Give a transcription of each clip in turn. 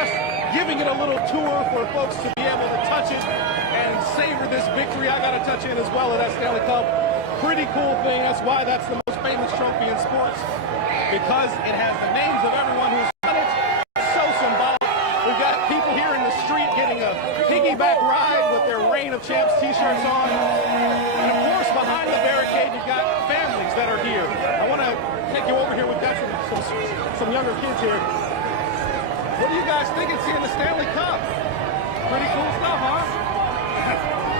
just giving it a little tour for folks to be able to touch it and savor this victory. I got to touch it as well at that Stanley Cup. Pretty cool thing. That's why that's the most famous trophy in sports, because it has the names of everyone who's done it. So symbolic. We've got people here in the street getting a piggyback ride with their Reign of Champs t-shirts on. And of course, behind the barricade, you've got families that are here. I want to take you over here. We've got some younger kids here. What do you guys think of seeing the Stanley Cup? Pretty cool stuff, huh?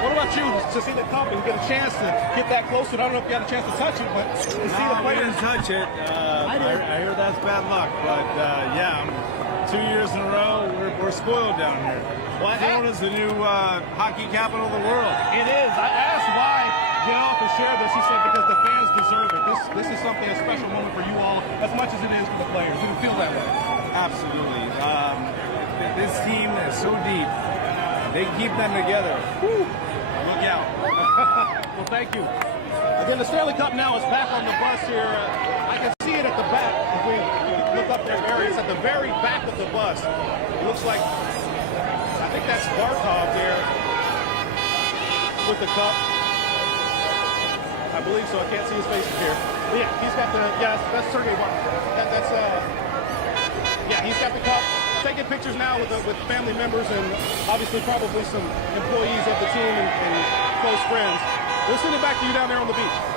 What about you? To see the cup and get a chance to get that close to it? I don't know if you had a chance to touch it, but to see the players. I didn't touch it. I hear that's bad luck, but yeah, 2 years in a row, we're spoiled down here. Well, Florida's the new hockey capital of the world. It is. I asked why Gail to share this. He said because the fans deserve it. This is something, a special moment for you all, as much as it is for the players. You feel that way? Absolutely. This team is so deep. They keep them together. Whew. Look out. Well, thank you. Again, the Stanley Cup now is back on the bus here. I can see it at the back. If we look up there, Barry, it's at the very back of the bus. It looks like, I think that's Barkov there with the cup. I believe so. I can't see his face here. But yeah, he's got the, that's Sergei Barkov. Yeah, he's got the cup. Taking pictures now with family members and obviously probably some employees of the team and close friends. We'll send it back to you down there on the beach.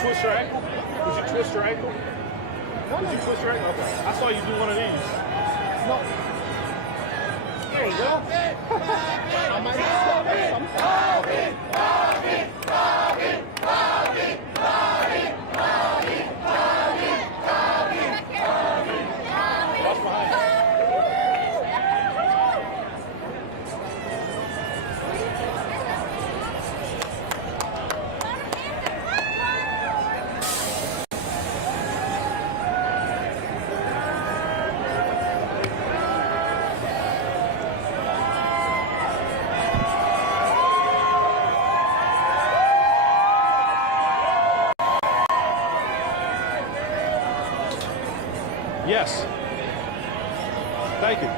Twist your ankle? Did you twist your ankle? Did you twist your ankle? Okay. I saw you do one of these. No. There you go. I might watch behind you. Yes. Thank you.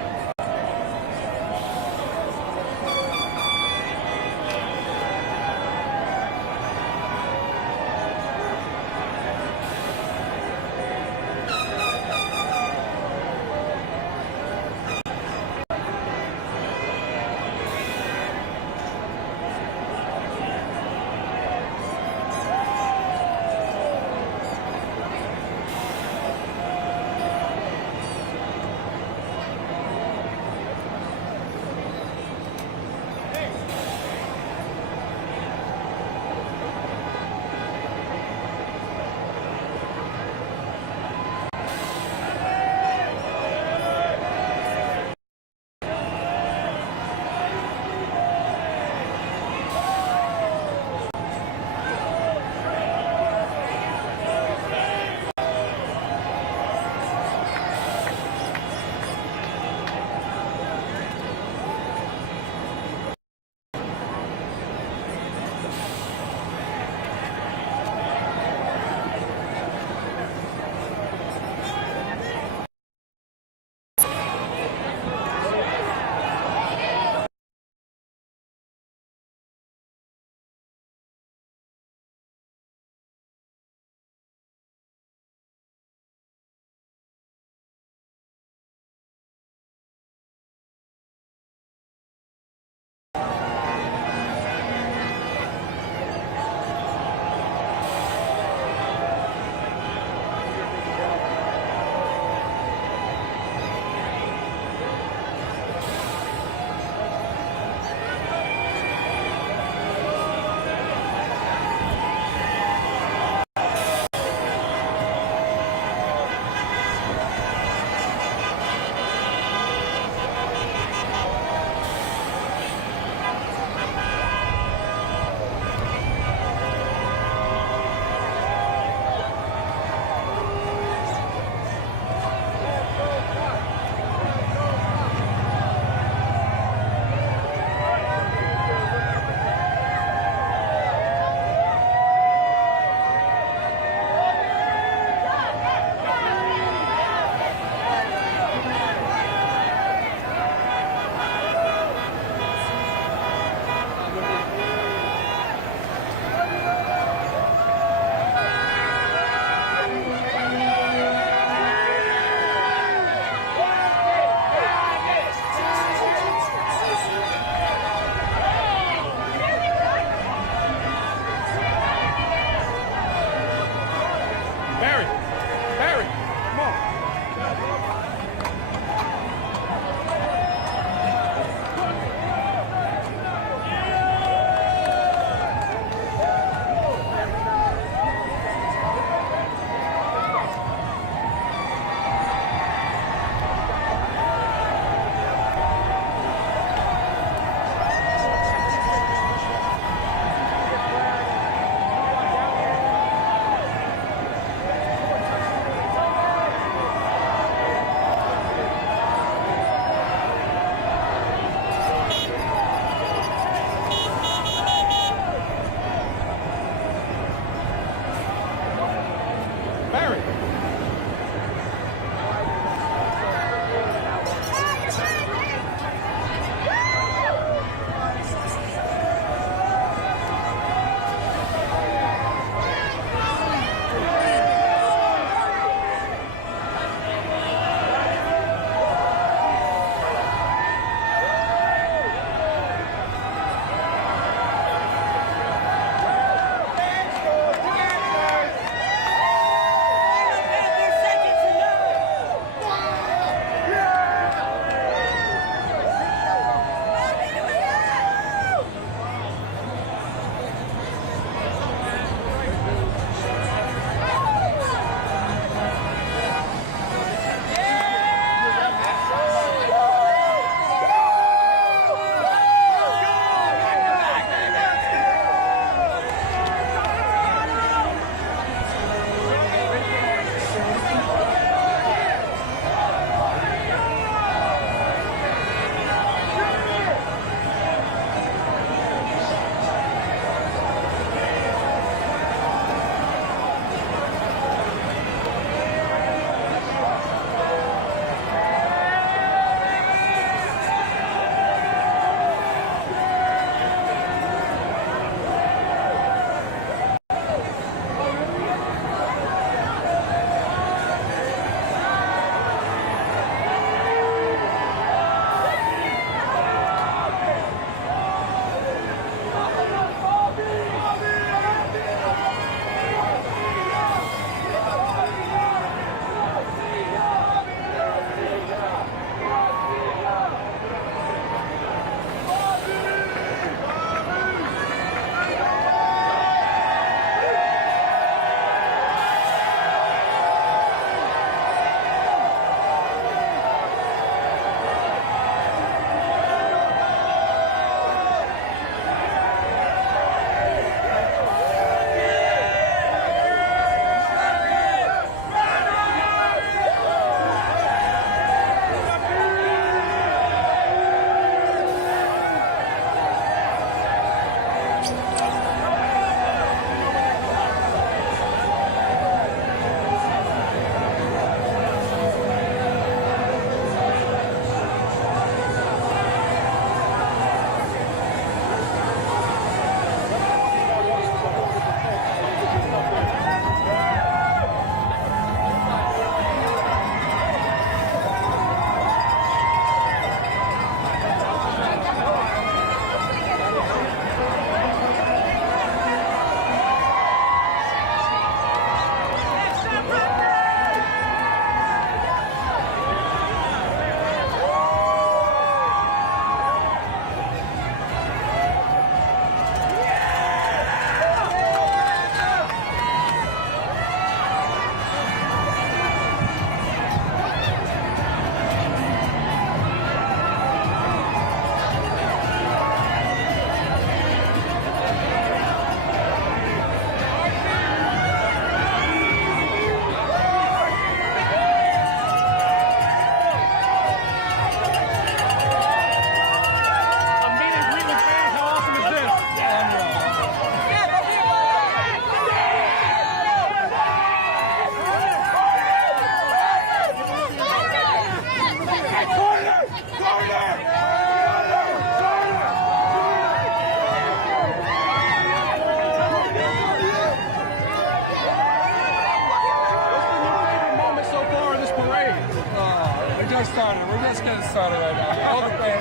getting started. We're just getting started right now. All the fans.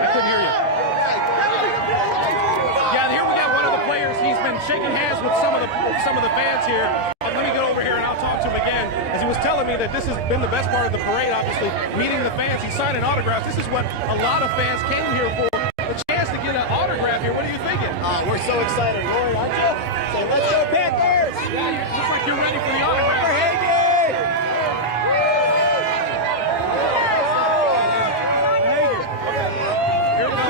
I couldn't hear you. Yeah, here we got one of the players. He's been shaking hands with some of the fans here. Let me get over here and I'll talk to him again. As he was telling me that this has been the best part of the parade, obviously, meeting the fans. He's signing autographs. This is what a lot of fans came here for. A chance to get an autograph here. What are you thinking? We're so excited. Rory, aren't you? So let's go Panthers! Yeah, looks like you're ready for the autograph. For Hagee! Here we go.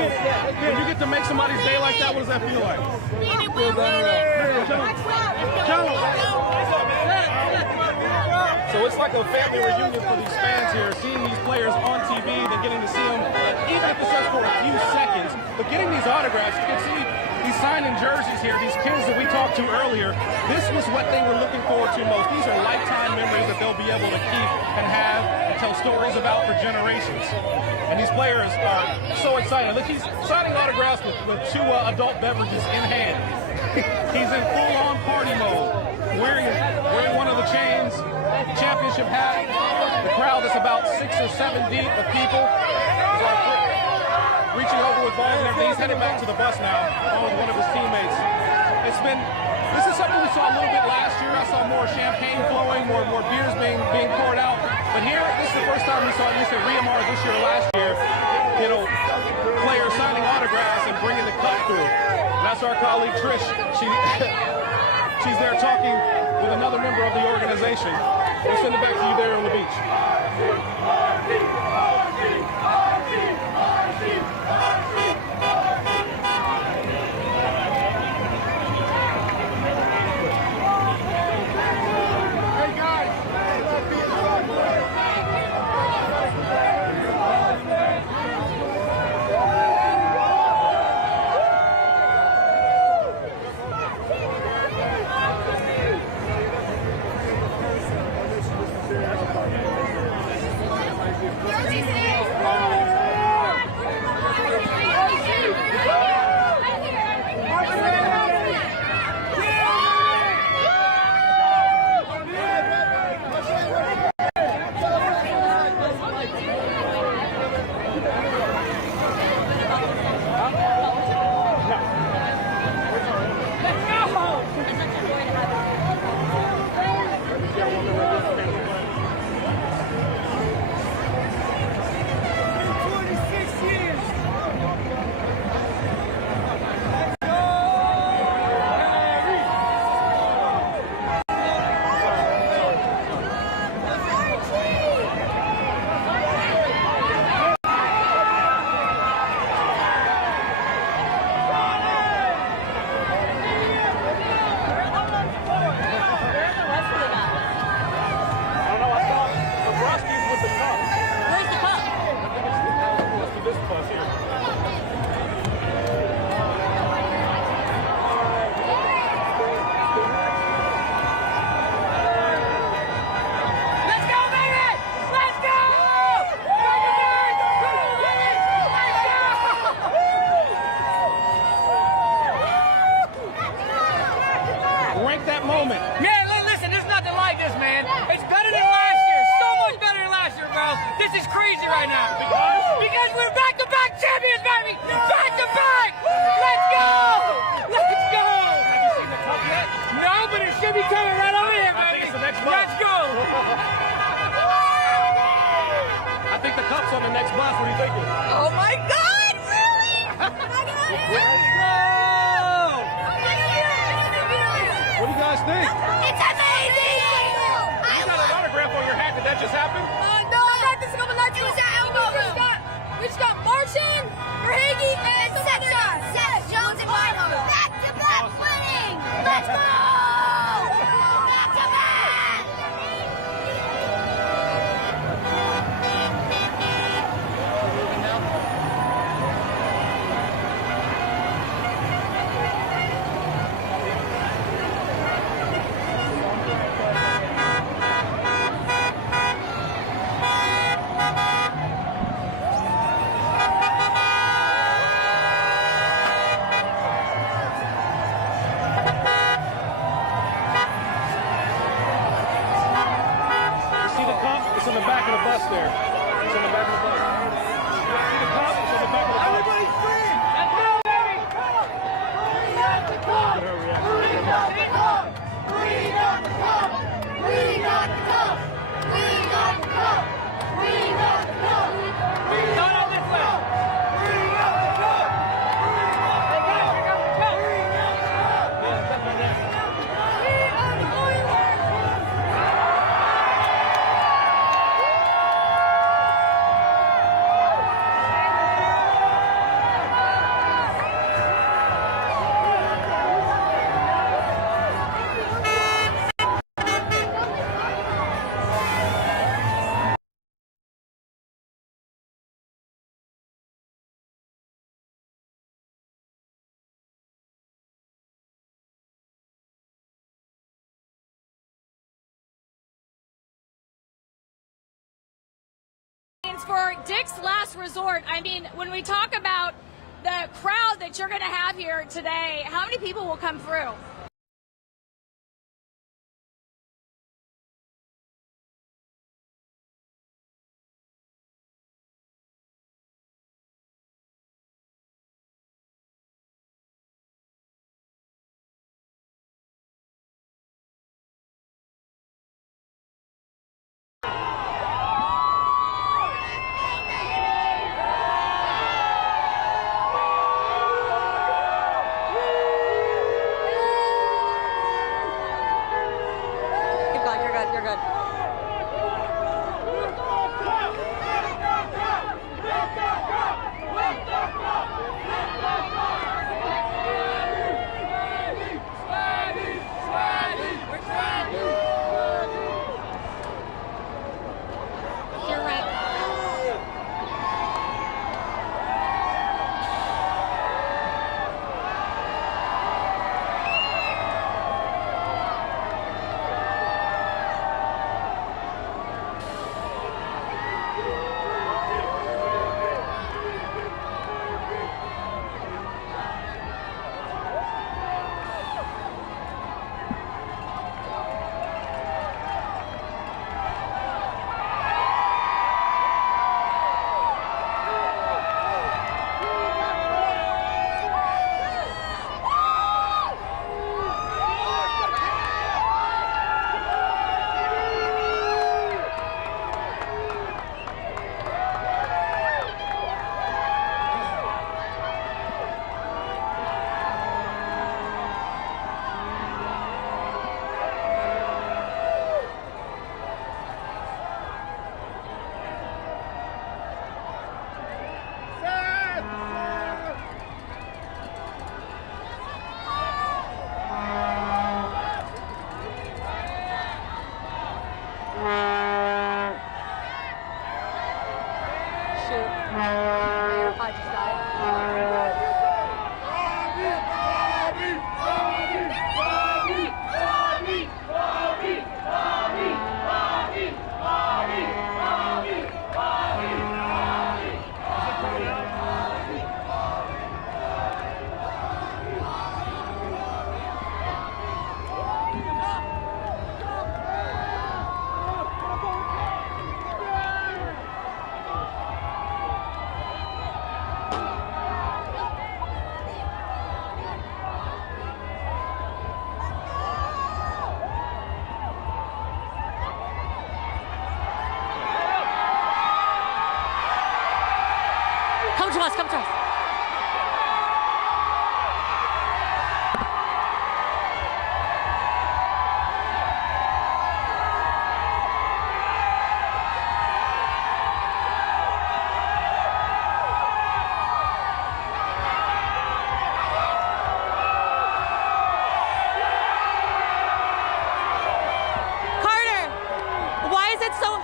When you get to make somebody's day like that, what does that feel like? So it's like a family reunion for these fans here, seeing these players on TV, then getting to see them, even if it's just for a few seconds. But getting these autographs, you can see these signing jerseys here, these kids that we talked to earlier. This was what they were looking forward to most. These are lifetime memories that they'll be able to keep and have and tell stories about for generations. And these players are so excited. Look, he's signing autographs with two adult beverages in hand. He's in full-on party mode, wearing one of the chains, championship hat. The crowd is about 6 or 7 deep of people. Reaching over with balls and everything. He's headed back to the bus now, along with one of his teammates. This is something we saw a little bit last year. I saw more champagne flowing, more beers being poured out. But here, this is the first time we saw, at least at Rio Mars this year or last year, players signing autographs and bringing the cup through. And that's our colleague Trish. She's there talking with another member of the organization. We'll send it back to you there on the beach. questions for Dick's Last Resort. I mean, when we talk about the crowd that you're going to have here today, how many people will come through? You're good. You're right. Come to us, come to us. Carter, why is it so...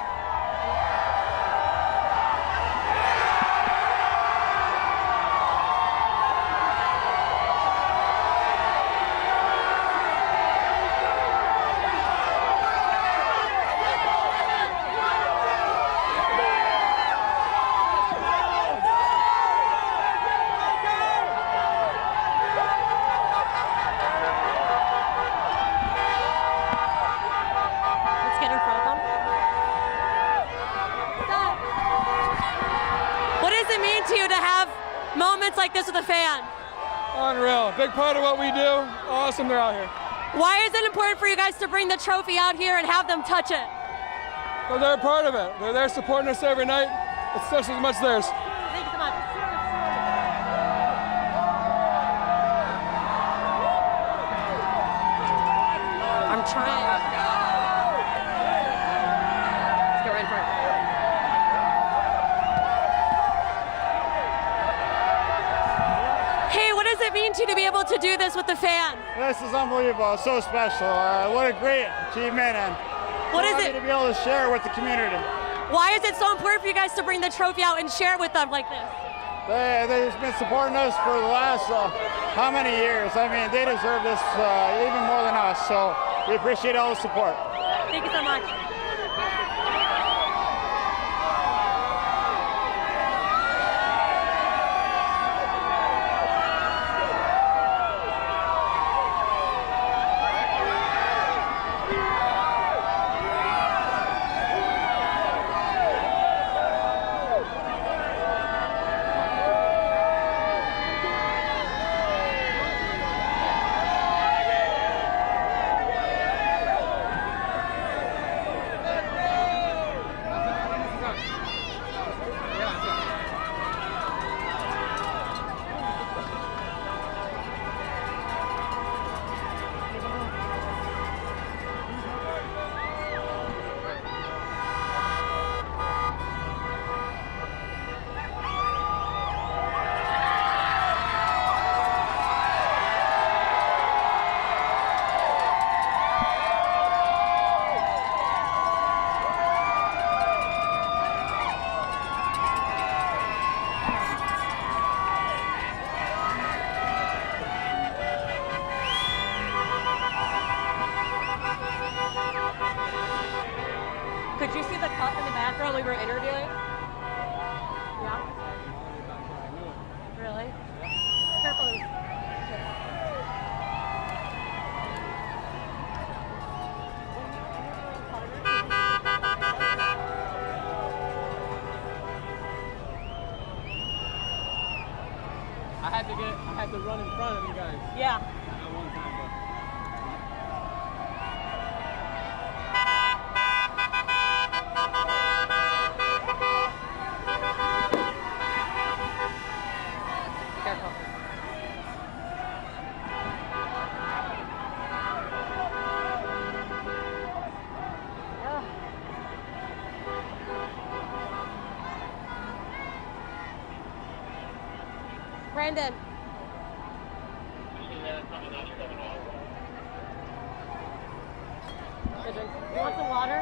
To you to have moments like this with a fan? Unreal. Big part of what we do. Awesome they're out here. Why is it important for you guys to bring the trophy out here and have them touch it? So they're a part of it. They're there supporting us every night. It's just as much theirs. Thank you so much. I'm trying. Let's get right in front. Hey, what does it mean to you to be able to do this with the fan? This is unbelievable. It's so special. What a great achievement, and what is it to be able to share with the community. Why is it so important for you guys to bring the trophy out and share it with them like this? They've been supporting us for the last how many years? I mean, they deserve this even more than us. So we appreciate all the support. Thank you so much. had to run in front of you guys. Yeah. At one time, but. Careful. Brandon. You want some water?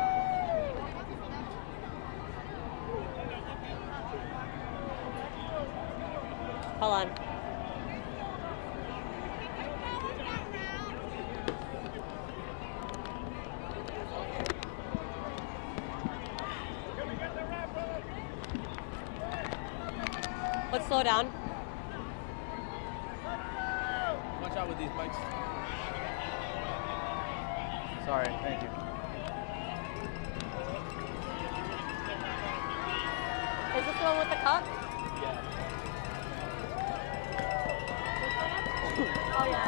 Hold on. Let's slow down. Watch out with these bikes. Sorry, thank you. Is this the one with the cup? Yeah. Oh yeah.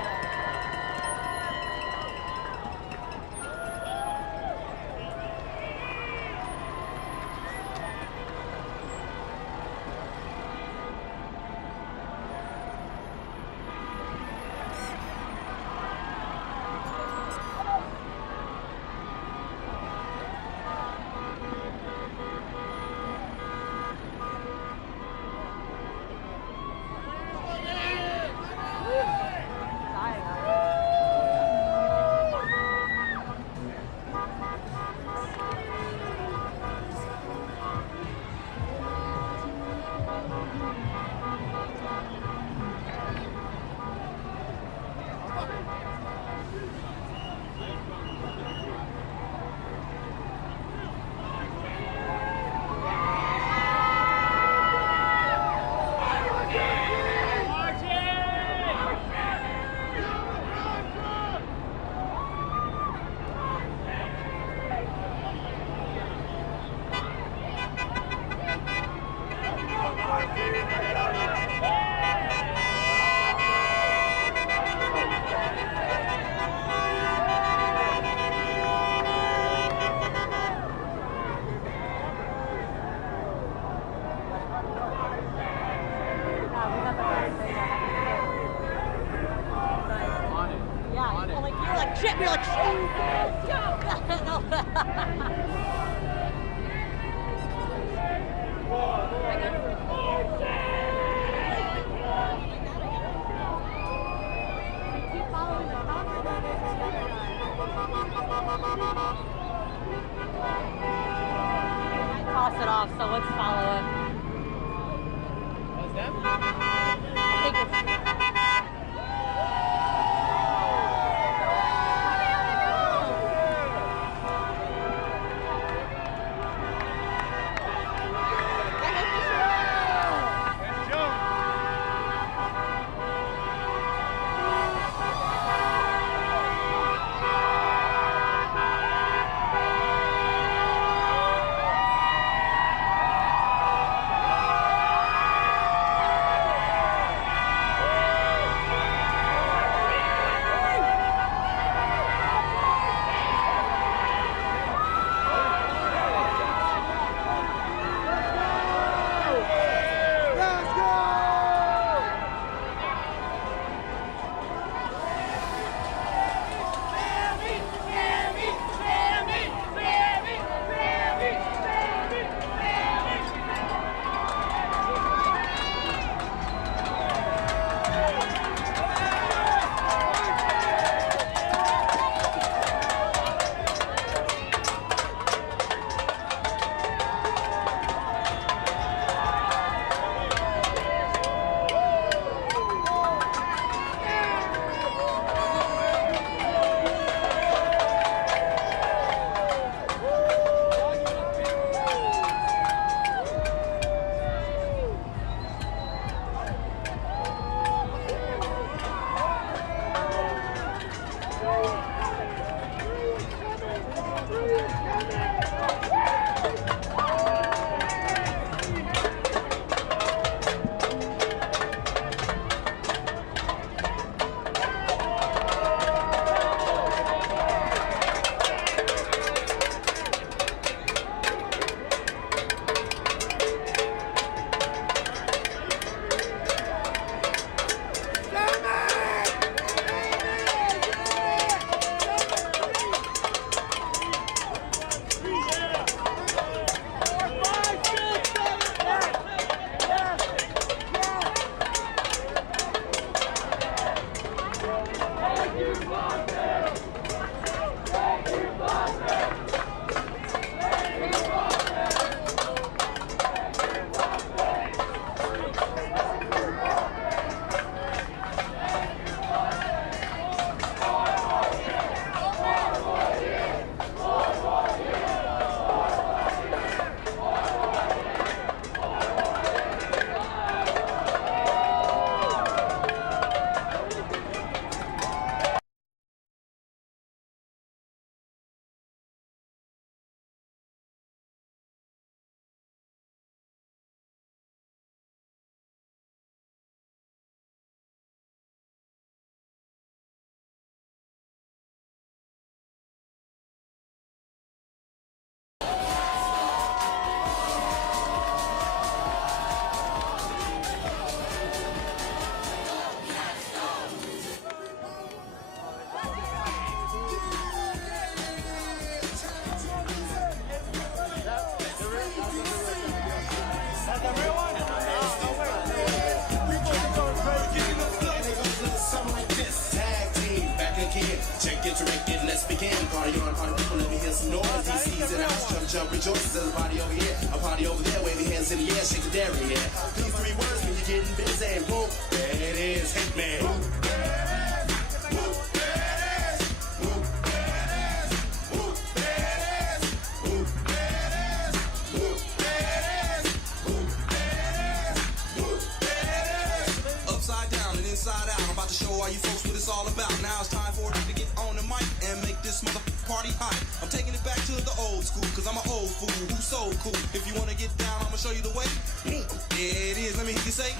Shit, you're like, shit, go! Toss it off, so let's follow it. What's that? I think it's... No MVCs in the house, jump, jump, rejoices. There's a party over here, a party over there. Wave your hands in the air, shake the dairy, yeah. These three words when you're getting busy, and boom, there it is, hit man. Inside out, I'm about to show all you folks what it's all about. Now it's time for it to get on the mic and make this mother party hot. I'm taking it back to the old school, cause I'm an old fool who's so cool. If you wanna get down, I'ma show you the way. There it is, let me hear you say.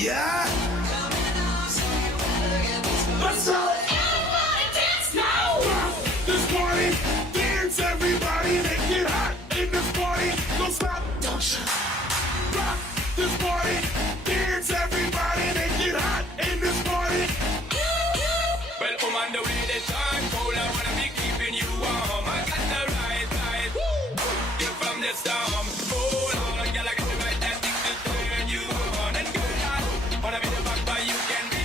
Yeah. Let's go. Everybody dance now. This party, dance everybody. They get hot in this party. Don't stop. Don't stop. Rock this party, dance everybody. They get hot in this party. Well, I'm on the way, the time cold. I wanna be keeping you warm. I got the right. You're from the storm. Hold on, girl, I got the right tactics to turn you on. And girl, I wanna be the back, but you can be.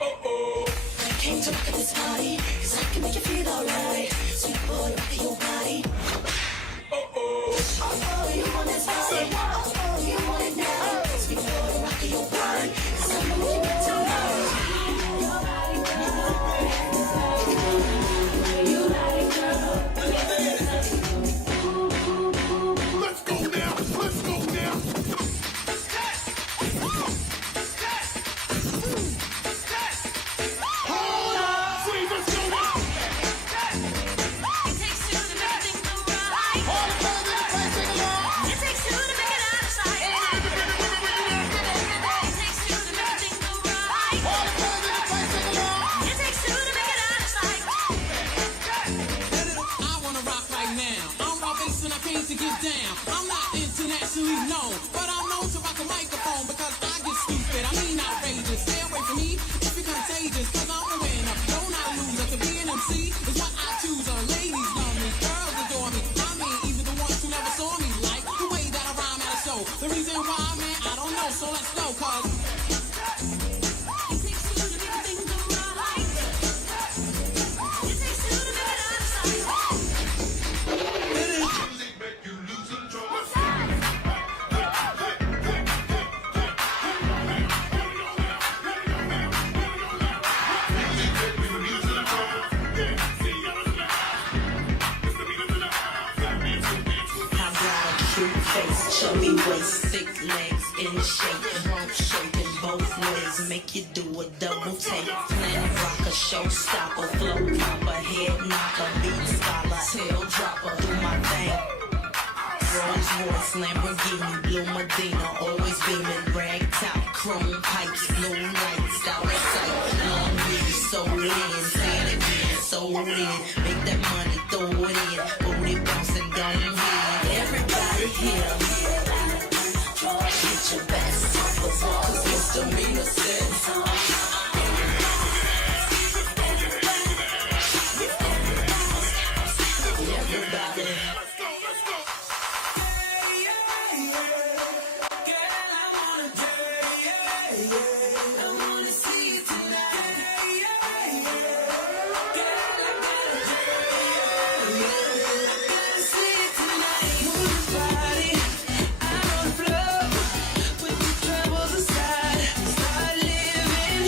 Oh. I came to rock at this party, 'cause I can make you feel alright. Sweet boy, rock your body. Oh. You want this body. You want it now. Sweet boy, rock your body. 'Cause I know you want tonight. You like it, girl. Let's go now. Let's go now. Hold on. Please, let's go now. It takes two to make things go right. All the fun in the place, sing along. It takes two to make it out of sight. It takes two to make things go right. All the fun in the place, sing along. It takes two to make it out of sight. I wanna rock right now. I'm Rob Bass and I came to get down. I'm not internationally known, but I'm known to rock a microphone because I get stupid. I mean outrageous. Stay away from me if you're contagious, 'cause I'm a winner. Don't I lose? To be an MC is what I choose. Ladies love me, girls adore me. I mean, even the ones who never saw me like the way that I rhyme at a show. The reason why, man, I don't know. So let's go, 'cause It takes two to make things go right. It takes two to make it out of sight. Music make you lose control. I got a cute face, chubby waist, thick legs, in shape, rump shaking both ways, make you do a double take. Planet rocker, showstopper, flow popper, head knocker, beat scholar, tail dropper, do my thing. Rolls Royce, Lamborghini, Blue Medina, always beaming, rag top, chrome pipes, blue lights, out of sight. Long weed, so in, say it again, so in, make that money, throw it in, booty bouncing, don't hit. Everybody here, get your best off of all, 'cause misdemeanor says, everybody. Put your troubles aside, start living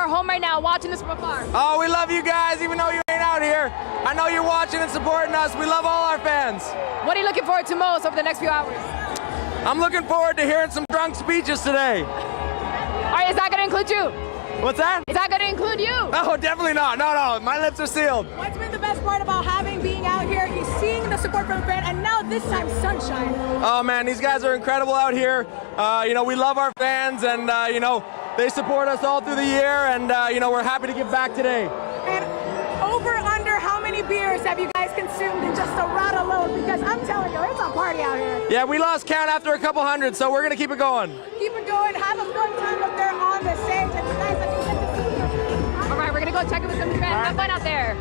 are home right now watching this from afar? Oh, we love you guys, even though you ain't out here. I know you're watching and supporting us. We love all our fans. What are you looking forward to most over the next few hours? I'm looking forward to hearing some drunk speeches today. All right, is that going to include you? What's that? Is that going to include you? No, definitely not. No, my lips are sealed. What's been the best part about being out here? You're seeing the support from the fan, and now this time sunshine. Oh man, these guys are incredible out here. We love our fans, and they support us all through the year, and we're happy to give back today. And over under how many beers have you guys consumed in just a route alone? Because I'm telling you, it's a party out here. Yeah, we lost count after a couple hundred, so we're gonna keep it going. Keep it going. Have a good time up there on the stage, and the guys that you get to see. All right, we're gonna go check in with some fans. Have fun out there.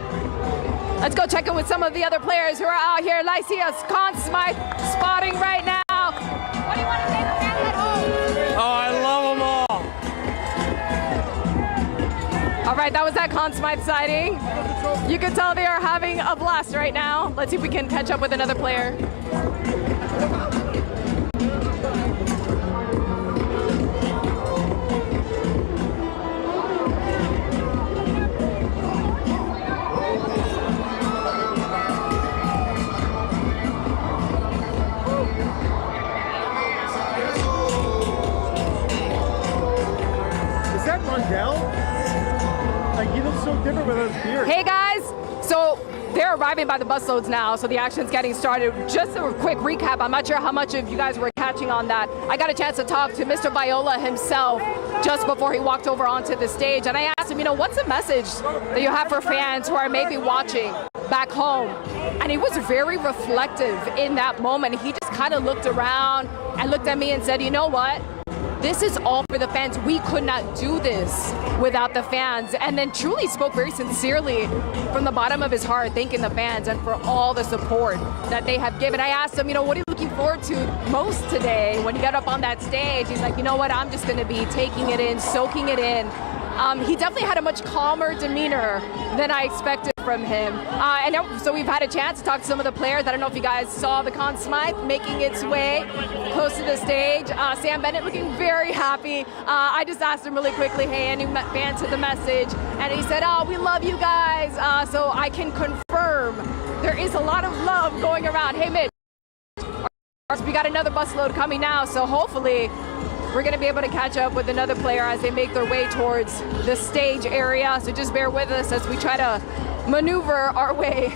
Let's go check in with some of the other players who are out here. Lysias Conn Smythe spotting right now. What do you want to say to the fans at home? Oh, I love them all. All right, that was that Conn Smythe sighting. You can tell they are having a blast right now. Let's see if we can catch up with another player. Is that Rondell? Like, he looks so different with his beard. Hey guys, so they're arriving by the busloads now, so the action's getting started. Just a quick recap, I'm not sure how much of you guys were catching on that. I got a chance to talk to Mr. Viola himself just before he walked over onto the stage, and I asked him, what's the message that you have for fans who are maybe watching back home? And he was very reflective in that moment. He just kind of looked around and looked at me and said, you know what? This is all for the fans. We could not do this without the fans. And then truly spoke very sincerely from the bottom of his heart, thanking the fans and for all the support that they have given. I asked him, what are you looking forward to most today when you get up on that stage? He's like, you know what, I'm just going to be taking it in, soaking it in. He definitely had a much calmer demeanor than I expected from him. And so we've had a chance to talk to some of the players. I don't know if you guys saw the Conn Smythe making its way close to the stage. Sam Bennett looking very happy. I just asked him really quickly, hey, any fans to the message? And he said, oh, we love you guys. So I can confirm there is a lot of love going around. Hey, Mitch, we got another busload coming now, so hopefully we're going to be able to catch up with another player as they make their way towards the stage area. So just bear with us as we try to maneuver our way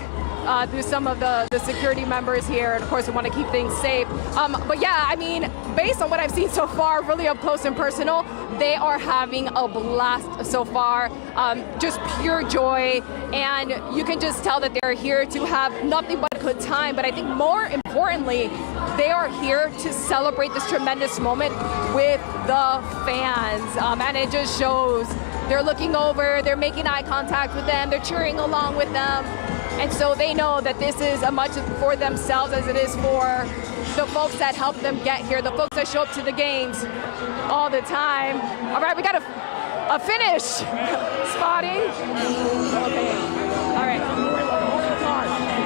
through some of the security members here. And of course, we want to keep things safe. But yeah, I mean, based on what I've seen so far, really up close and personal, they are having a blast so far. Just pure joy. And you can just tell that they're here to have nothing but a good time. But I think more importantly, they are here to celebrate this tremendous moment with the fans. And it just shows they're looking over, they're making eye contact with them, they're cheering along with them. And so they know that this is as much for themselves as it is for the folks that help them get here, the folks that show up to the games all the time. All right, we got a finish spotting. Okay, all right.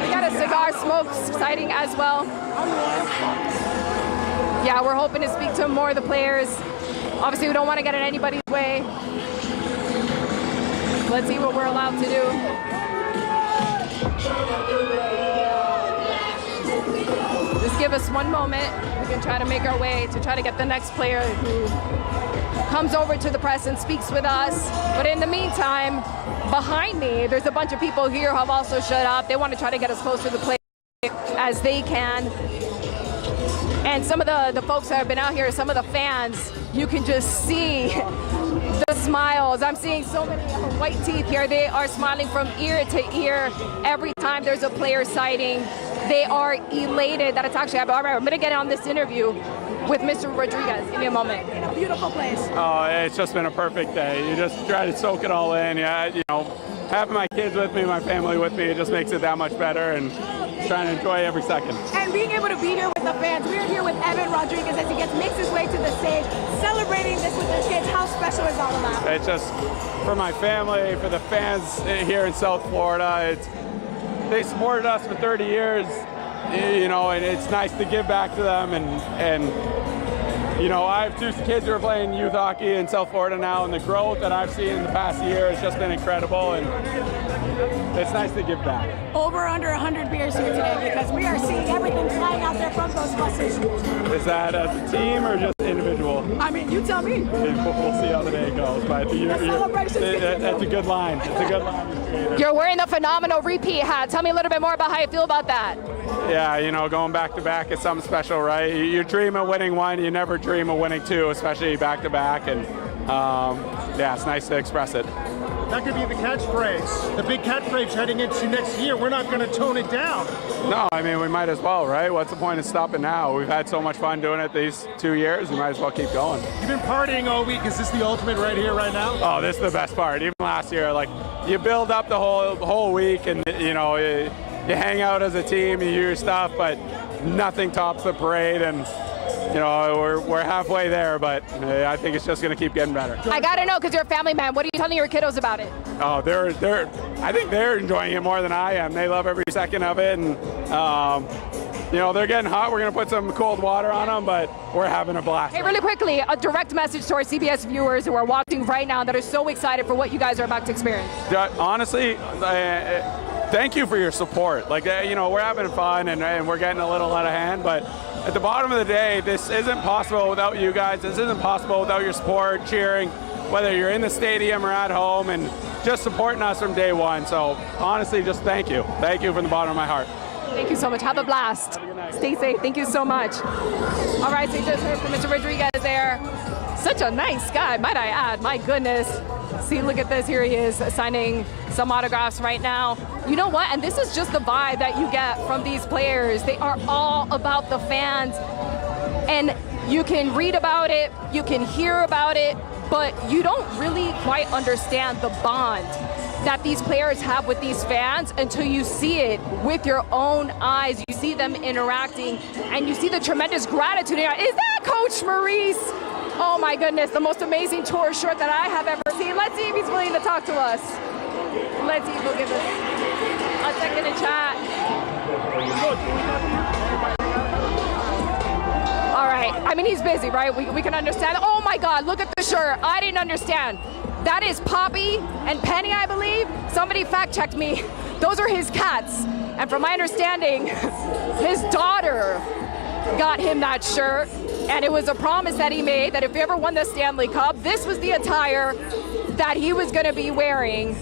We got a cigar smoke sighting as well. Yeah, we're hoping to speak to more of the players. Obviously, we don't want to get in anybody's way. Let's see what we're allowed to do. Just give us one moment. We can try to make our way to try to get the next player who comes over to the press and speaks with us. But in the meantime, behind me, there's a bunch of people here who have also showed up. They want to try to get us close to the play as they can. And some of the folks that have been out here, some of the fans, you can just see the smiles. I'm seeing so many white teeth here. They are smiling from ear to ear every time there's a player sighting. They are elated that it's actually happening. All right, I'm going to get on this interview with Mr. Rodriguez. Give me a moment. In a beautiful place. Oh, it's just been a perfect day. You just try to soak it all in. Yeah, having my kids with me, my family with me, it just makes it that much better, and trying to enjoy every second. And being able to be here with the fans. We're here with Evan Rodriguez as he makes his way to the stage, celebrating this with their kids. How special is all of that? It's just for my family, for the fans here in South Florida. They supported us for 30 years, and it's nice to give back to them and you know, I have 2 kids who are playing youth hockey in South Florida now, and the growth that I've seen in the past year has just been incredible, and it's nice to give back. Over under 100 beers here today because we are seeing everything flying out there from those buses. Is that as a team or just individual? I mean, you tell me. We'll see how the day goes, but that's a good line. It's a good line. You're wearing the phenomenal repeat hat. Tell me a little bit more about how you feel about that. Yeah, you know, going back to back is something special, right? You dream of winning one, you never dream of winning 2, especially back to back, and yeah, it's nice to express it. That could be the catchphrase, the big catchphrase heading into next year. We're not going to tone it down. No, I mean, we might as well, right? What's the point of stopping now? We've had so much fun doing it these 2 years, we might as well keep going. You've been partying all week. Is this the ultimate right here, right now? Oh, this is the best part. Even last year, like, you build up the whole week, and, you know, you hang out as a team, you do your stuff, but nothing tops the parade, and you know, we're halfway there, but I think it's just going to keep getting better. I got to know, because you're a family man, what are you telling your kiddos about it? Oh, I think they're enjoying it more than I am. They love every second of it, and you know, they're getting hot. We're going to put some cold water on them, but we're having a blast. Hey, really quickly, a direct message to our CBS viewers who are watching right now that are so excited for what you guys are about to experience. Honestly, thank you for your support. Like, you know, we're having fun, and we're getting a little out of hand, but at the bottom of the day, this isn't possible without you guys. This isn't possible without your support, cheering, whether you're in the stadium or at home, and just supporting us from day one. So honestly, just thank you. Thank you from the bottom of my heart. Thank you so much. Have a blast. Have a good night. Stay safe. Thank you so much. All right, so you just heard from Mr. Rodriguez there. Such a nice guy, might I add. My goodness. See, look at this. Here he is signing some autographs right now. You know what? And this is just the vibe that you get from these players. They are all about the fans. And you can read about it, you can hear about it, but you don't really quite understand the bond that these players have with these fans until you see it with your own eyes. You see them interacting, and you see the tremendous gratitude. Is that Coach Maurice? Oh my goodness, the most amazing tour shirt that I have ever seen. Let's see if he's willing to talk to us. Let's see if he'll give us a second to chat. All right, I mean, he's busy, right? We can understand. Oh my God, look at the shirt. I didn't understand. That is Poppy and Penny, I believe. Somebody fact checked me. Those are his cats. And from my understanding, his daughter got him that shirt. And it was a promise that he made that if he ever won the Stanley Cup, this was the attire that he was going to be wearing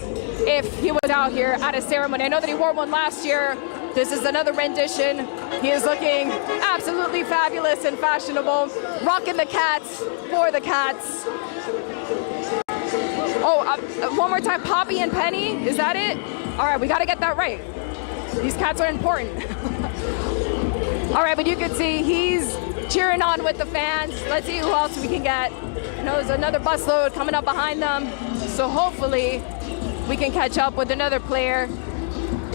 if he was out here at a ceremony. I know that he wore one last year. This is another rendition. He is looking absolutely fabulous and fashionable, rocking the cats for the cats. Oh, one more time, Poppy and Penny, is that it? All right, we got to get that right. These cats are important. All right, but you can see he's cheering on with the fans. Let's see who else we can get. You know, there's another busload coming up behind them, so hopefully we can catch up with another player.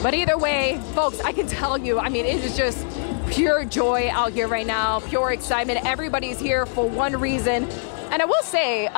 But either way, folks, I can tell you, I mean, it is just pure joy out here right now, pure excitement. Everybody's here for one reason. And I will say,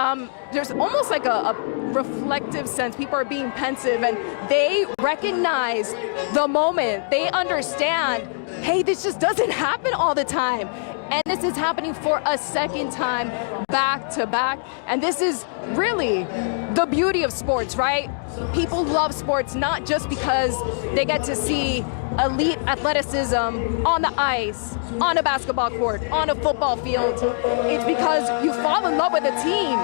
there's almost like a reflective sense. People are being pensive, and they recognize the moment. They understand, hey, this just doesn't happen all the time. And this is happening for a second time, back to back. And this is really the beauty of sports, right? People love sports not just because they get to see elite athleticism on the ice, on a basketball court, on a football field. It's because you fall in love with a team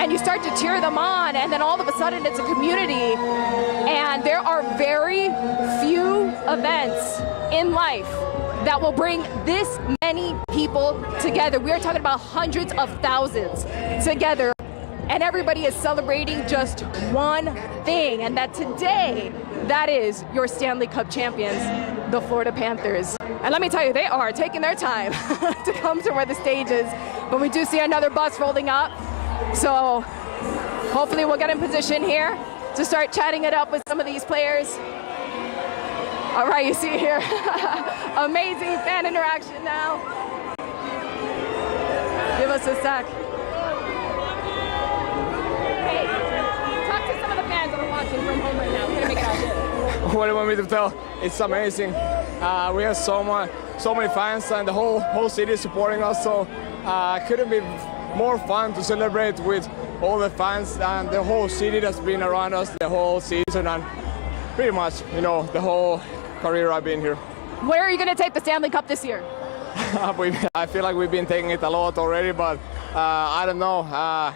and you start to cheer them on, and then all of a sudden it's a community. And there are very few events in life that will bring this many people together. We are talking about hundreds of thousands together, and everybody is celebrating just one thing, and that today, that is your Stanley Cup champions, the Florida Panthers. And let me tell you, they are taking their time to come to where the stage is, but we do see another bus rolling up, so hopefully we'll get in position here to start chatting it up with some of these players. All right, you see here, amazing fan interaction now. Give us a sec. Hey, talk to some of the fans that are watching from home right now. We're gonna make it out here. What do you want me to tell? It's amazing. We have so so many fans and the whole city is supporting us. So couldn't be more fun to celebrate with all the fans and the whole city that's been around us the whole season and pretty much, you know, the whole career I've been here. Where are you going to take the Stanley Cup this year? I feel like we've been taking it a lot already, but I don't know. I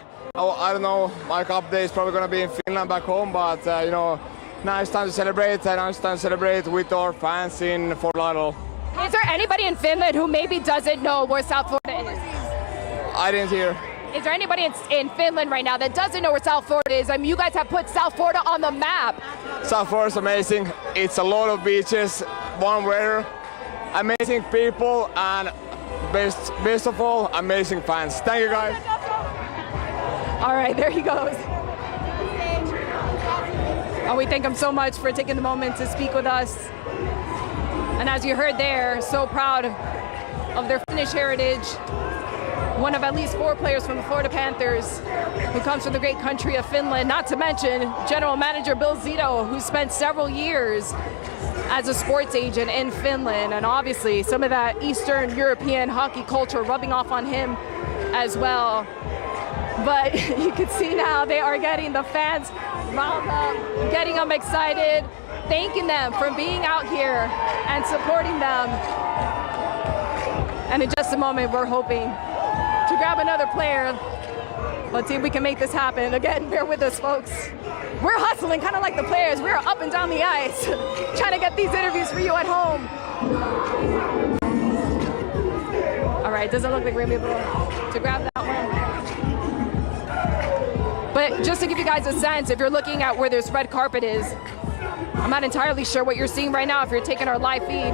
don't know. My cup day is probably going to be in Finland back home, but you know, now it's time to celebrate, and now it's time to celebrate with our fans in Fort Lauderdale. Is there anybody in Finland who maybe doesn't know where South Florida is? I didn't hear. Is there anybody in Finland right now that doesn't know where South Florida is? I mean, you guys have put South Florida on the map. South Florida is amazing. It's a lot of beaches, warm weather, amazing people, and best of all, amazing fans. Thank you, guys. All right, there he goes. Oh, we thank him so much for taking the moment to speak with us. And as you heard there, so proud of their Finnish heritage. One of at least 4 players from the Florida Panthers who comes from the great country of Finland, not to mention General Manager Bill Zito, who spent several years as a sports agent in Finland, and obviously some of that Eastern European hockey culture rubbing off on him as well. But you can see now they are getting the fans riled up, getting them excited, thanking them for being out here and supporting them. And in just a moment, we're hoping to grab another player. Let's see if we can make this happen. Again, bear with us, folks. We're hustling, kind of like the players. We're up and down the ice, trying to get these interviews for you at home. All right, doesn't look like we're gonna be able to grab that one. But just to give you guys a sense, if you're looking at where this red carpet is, I'm not entirely sure what you're seeing right now if you're taking our live feed.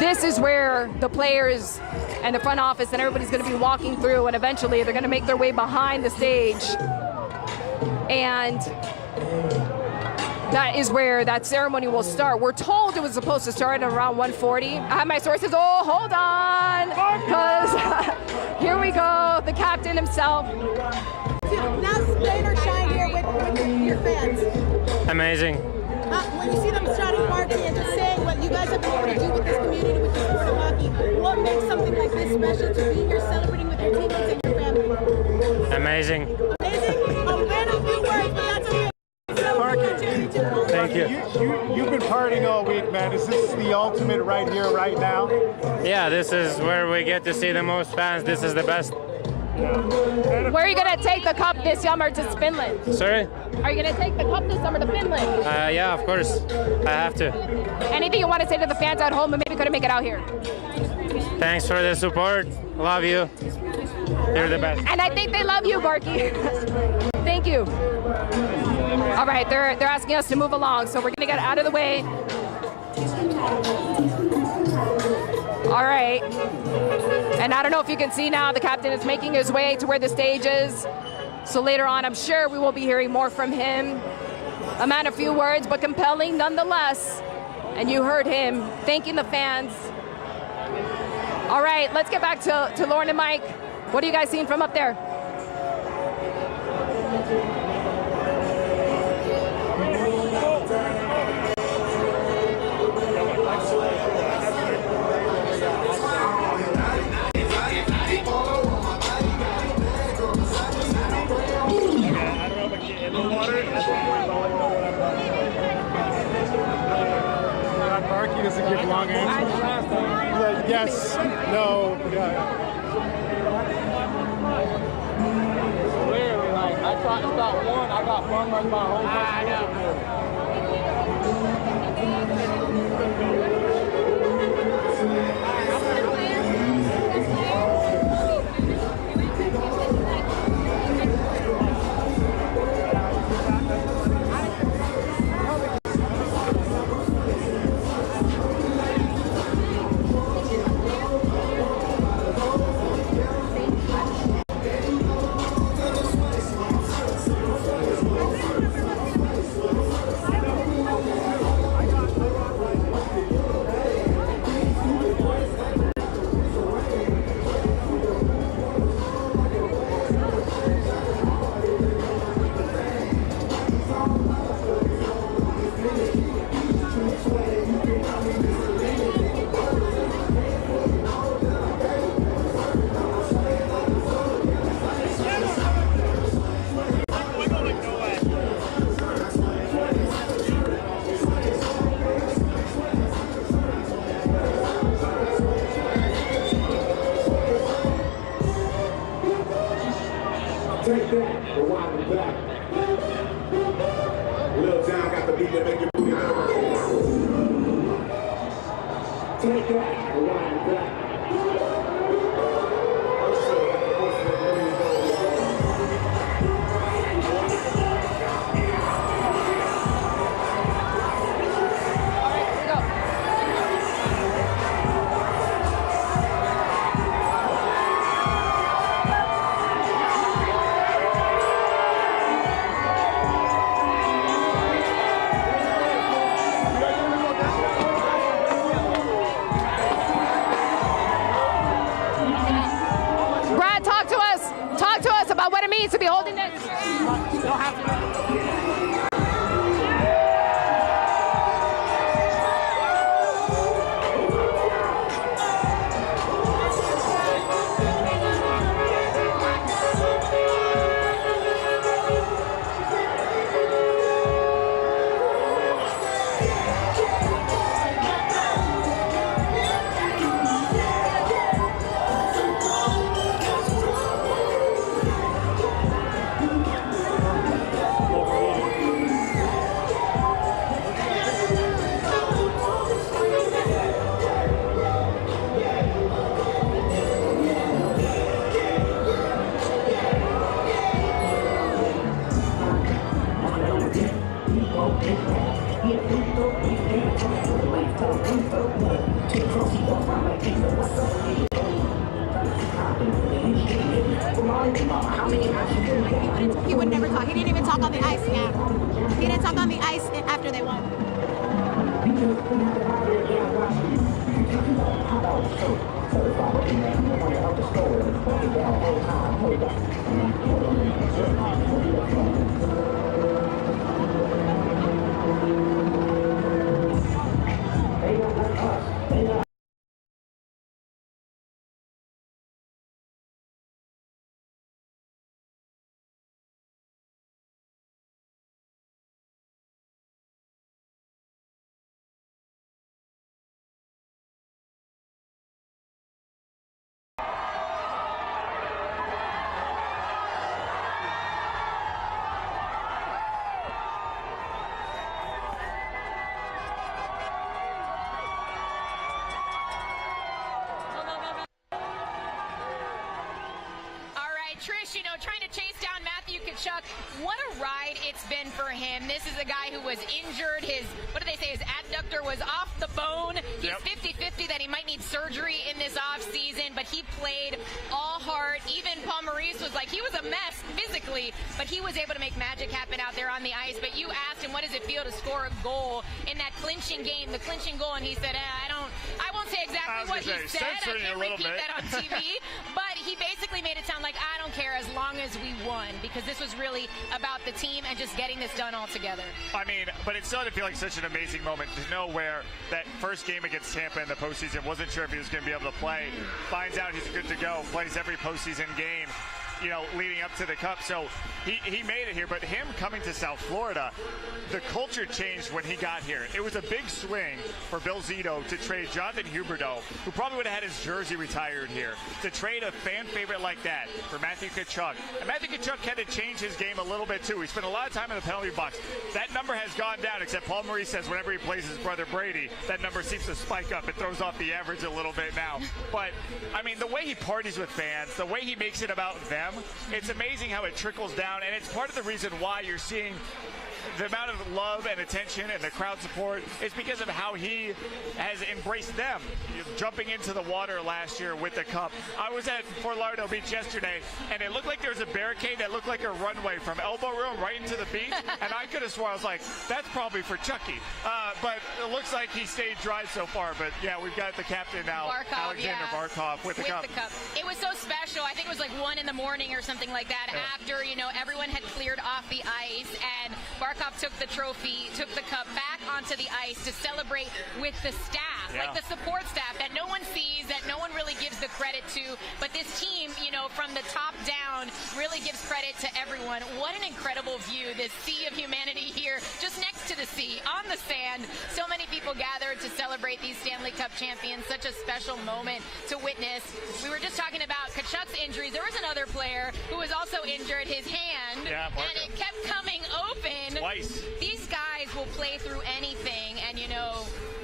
This is where the players and the front office and everybody's going to be walking through, and eventually they're going to make their way behind the stage. And that is where that ceremony will start. We're told it was supposed to start at around 1:40. I have my sources. Oh, hold on, because here we go, the captain himself. Now rain or shine here with your fans. Amazing. When you see them shouting, barking, and just saying what you guys have been able to do with this community, with the sport of hockey, what makes something like this special to be here celebrating with your teammates and your family? Amazing. Amazing? I'll ban a few words, but that's okay. Thank you. You've been partying all week, man. Is this the ultimate right here, right now? Yeah, this is where we get to see the most fans. This is the best. Where are you going to take the cup this summer to Finland? Sorry? Are you going to take the cup this summer to Finland? Yeah, of course. I have to. Anything you want to say to the fans at home who maybe couldn't make it out here? Thanks for the support. Love you. You're the best. And I think they love you, Barky. Thank you. All right, they're asking us to move along, so we're going to get out of the way. All right. And I don't know if you can see now, the captain is making his way to where the stage is. So later on, I'm sure we will be hearing more from him. A man of few words, but compelling nonetheless. And you heard him thanking the fans. All right, let's get back to Lauren and Mike. What are you guys seeing from up there? Barky doesn't give long answers. Yes, no, yeah. Clearly, like, I tried to stop one, I got burned by my whole Take that, rewind it back. Little Town got the beat that make your booty. Take that, rewind it back. Brad, talk to us about what it means to be holding this. He would never talk. He didn't even talk on the ice now. He didn't talk on the ice after they won. Trish, you know, trying to chase down Matthew Tkachuk. What a ride it's been for him. This is a guy who was injured. His, what do they say, his adductor was off the bone. He's 50-50 that he might need surgery in this offseason, but he played all heart. Even Paul Maurice was like, he was a mess physically, but he was able to make magic happen out there on the ice. But you asked him, what does it feel to score a goal in that clinching game, the clinching goal, and he said, I won't say exactly what he said. I can't repeat that on TV. But he basically made it sound like, I don't care as long as we won, because this was really about the team and just getting this done all together. I mean, but it still didn't feel like such an amazing moment to know where that first game against Tampa in the postseason, wasn't sure if he was going to be able to play, finds out he's good to go, plays every postseason game, you know, leading up to the Cup. So he made it here, but him coming to South Florida, the culture changed when he got here. It was a big swing for Bill Zito to trade Jonathan Huberdeau, who probably would have had his jersey retired here, to trade a fan favorite like that for Matthew Tkachuk. And Matthew Tkachuk had to change his game a little bit too. He spent a lot of time in the penalty box. That number has gone down, except Paul Maurice says whenever he plays his brother Brady, that number seems to spike up. It throws off the average a little bit now. But, I mean, the way he parties with fans, the way he makes it about them, it's amazing how it trickles down, and it's part of the reason why you're seeing the amount of love and attention and the crowd support is because of how he has embraced them. Jumping into the water last year with the Cup. I was at Fort Lauderdale Beach yesterday, and it looked like there was a barricade that looked like a runway from elbow room right into the beach, and I could have sworn, I was like, that's probably for Chucky. But it looks like he stayed dry so far. But yeah, we've got the captain now, Alexander Barkov, with the Cup. It was so special. I think it was like 1 in the morning or something like that, after, you know, everyone had cleared off the ice, and Barkov took the trophy, took the cup back onto the ice to celebrate with the staff, like the support staff that no one sees, that no one really gives the credit to. But this team, you know, from the top down, really gives credit to everyone. What an incredible view, this sea of humanity here, just next to the sea, on the sand. So many people gathered to celebrate these Stanley Cup champions. Such a special moment to witness. We were just talking about Tkachuk's injuries. There was another player who was also injured, his hand, and it kept coming open. Twice. These guys will play through anything, and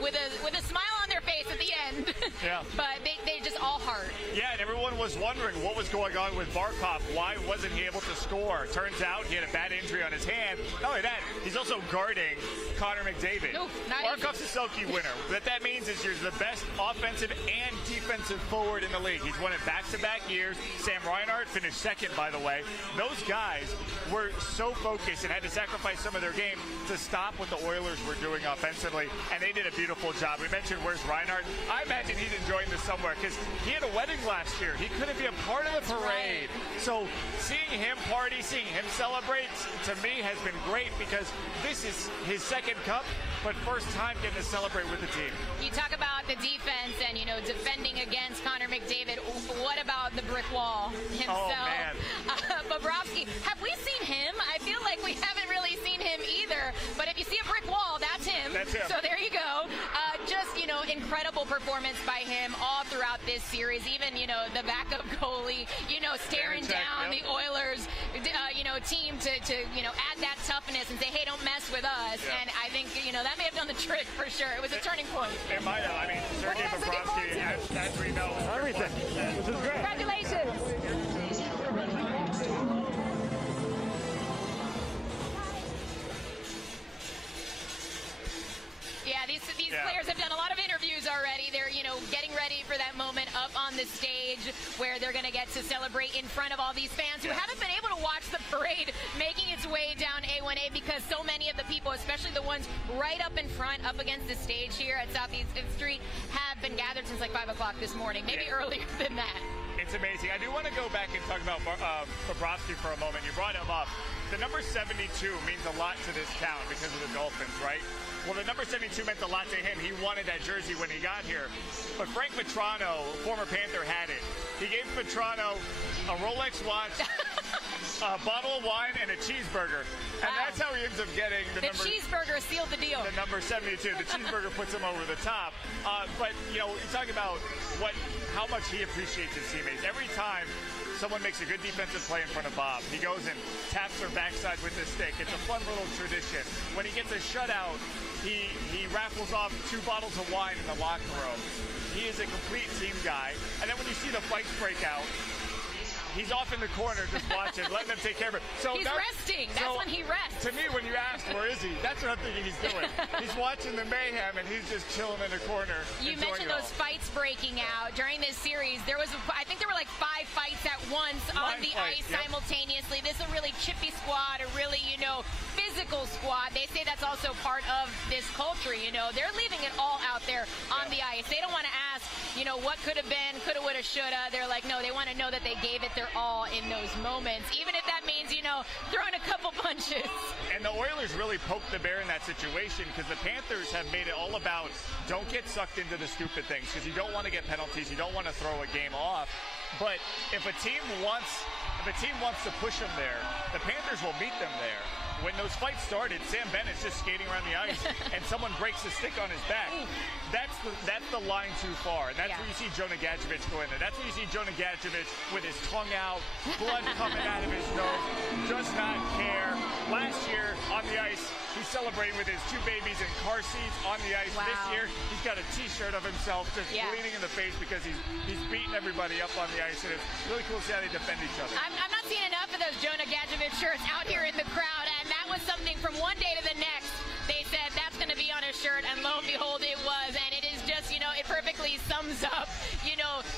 with a smile on their face at the end. Yeah. But they just all heart. Yeah, and everyone was wondering what was going on with Barkov. Why wasn't he able to score? Turns out he had a bad injury on his hand. Not only that, he's also guarding Connor McDavid. Oof, Barkov's a Selke winner. What that means is you're the best offensive and defensive forward in the league. He's won it back-to-back years. Sam Reinhart finished second, by the way. Those guys were so focused and had to sacrifice some of their game to stop what the Oilers were doing offensively, and they did a beautiful job. We mentioned where's Reinhart. I imagine he's enjoying this somewhere because he had a wedding last year. He couldn't be a part of the parade. So seeing him party, seeing him celebrate, to me has been great because this is his second cup, but first time getting to celebrate with the team. You talk about the defense and, defending against Connor McDavid. What about the brick wall himself? Oh, man. Bobrovsky, have we seen him? I feel like we haven't really seen him either, but if you see a brick wall, that's him. That's him. So there you go. Just, incredible performance by him all throughout this series. Even, the backup goalie, staring down the Oilers, team to add that toughness and say, hey, don't mess with us. Yeah. And I think, that may have done the trick for sure. It was a turning point. It might have. I mean, Sergei Bobrovsky, as we know, everything, which is great. Congratulations. Yeah, these players have done a lot of interviews already. They're, getting ready for that moment up on the stage where they're going to get to celebrate in front of all these fans who haven't been able to watch the parade making its way down A1A because so many of the people, especially the ones right up in front, up against the stage here at Southeast 5th Street, have been gathered since like 5 o'clock this morning, maybe earlier than that. It's amazing. I do want to go back and talk about Bobrovsky for a moment. You brought him up. The number 72 means a lot to this town because of the Dolphins, right? Well, the number 72 meant a lot to him. He wanted that jersey when he got here. But Frank Petrano, former Panther, had it. He gave Petrano a Rolex watch, a bottle of wine, and a cheeseburger. And that's how he ends up getting the number... The cheeseburger sealed the deal. The number 72. The cheeseburger puts him over the top. But, you talk about how much he appreciates his teammates. Every time someone makes a good defensive play in front of Bob, he goes and taps their backside with his stick. It's a fun little tradition. When he gets a shutout, he raffles off 2 bottles of wine in the locker room. He is a complete team guy. And then when you see the fights break out, he's off in the corner just watching, letting them take care of it. So he's resting. That's when he rests. To me, when you asked, where is he? That's what I'm thinking he's doing. He's watching the mayhem, and he's just chilling in the corner. You mentioned those fights breaking out. During this series, I think there were like 5 fights at once on the ice simultaneously. This is a really chippy squad, a really, physical squad. They say that's also part of this culture, They're leaving it all out there on the ice. They don't want to ask, what could have been, coulda, woulda, shoulda. They're like, no, they want to know that they gave it their all in those moments, even if that means, throwing a couple punches. And the Oilers really poked the bear in that situation because the Panthers have made it all about don't get sucked into the stupid things because you don't want to get penalties, you don't want to throw a game off. But if a team wants to push them there, the Panthers will meet them there. When those fights started, Sam Bennett's just skating around the ice and someone breaks the stick on his back. That's the line too far. And that's where you see Jonah Gadjevich go in there. That's where you see Jonah Gadjevich with his tongue out, blood coming out of his nose, does not care. Last year on the ice, he's celebrating with his 2 babies in car seats on the ice. This year, he's got a T-shirt of himself just bleeding in the face because he's beating everybody up on the ice. And it's really cool to see how they defend each other. I'm not seeing enough of those Jonah Gadjevich shirts out here in the crowd. And that was something from one day to the next. They said that's going to be on a shirt, and lo and behold, it was. And it is just, it perfectly sums up,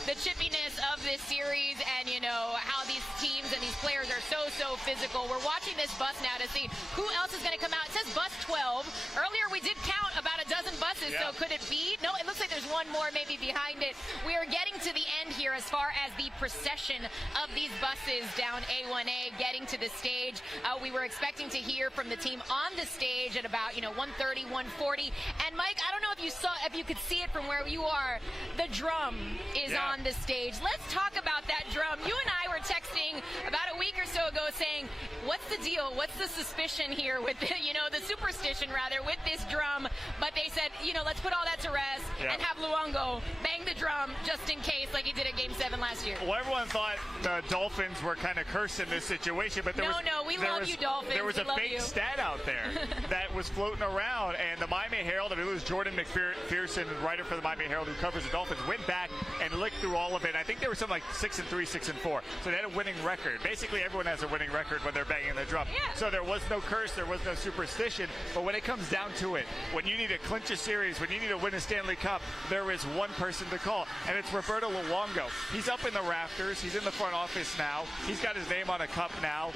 the chippiness of this series and, how these teams and these players are so physical. We're watching this bus now to see who else is going to come out. It says bus 12. Earlier, we did count about a dozen buses, so could it be? No, it looks like there's one more maybe behind it. We are getting to the end here as far as the procession of these buses down A1A getting to the stage. We were expecting to hear from the team on the stage at about 1:30, 1:40. And Mike, I don't know if you could see it from where you are. The drum is on the stage. Let's talk about that drum. You and I were texting about a week or so ago saying, what's the deal? What's the suspicion here with the superstition rather with this drum? but they said, you know, let's put all that to rest and have Luongo bang the drum just in case, like he did at Game 7 last year. Well, everyone thought the Dolphins were kind of cursed in this situation, but there we love you, Dolphins. There was a fake stat out there that was floating around, and the Miami Herald, I mean, it was Jordan McPherson, writer for the Miami Herald who covers the Dolphins, went back and looked through all of it. I think there was something like 6-3, 6-4. So they had a winning record. Basically, everyone has a winning record when they're banging the drum. Yeah. So there was no curse, there was no superstition. But when it comes down to it, when you need to clinch a series, when you need to win a Stanley Cup, there is one person to call, and it's Roberto Luongo. He's up in the rafters. He's in the front office now. He's got his name on a cup now.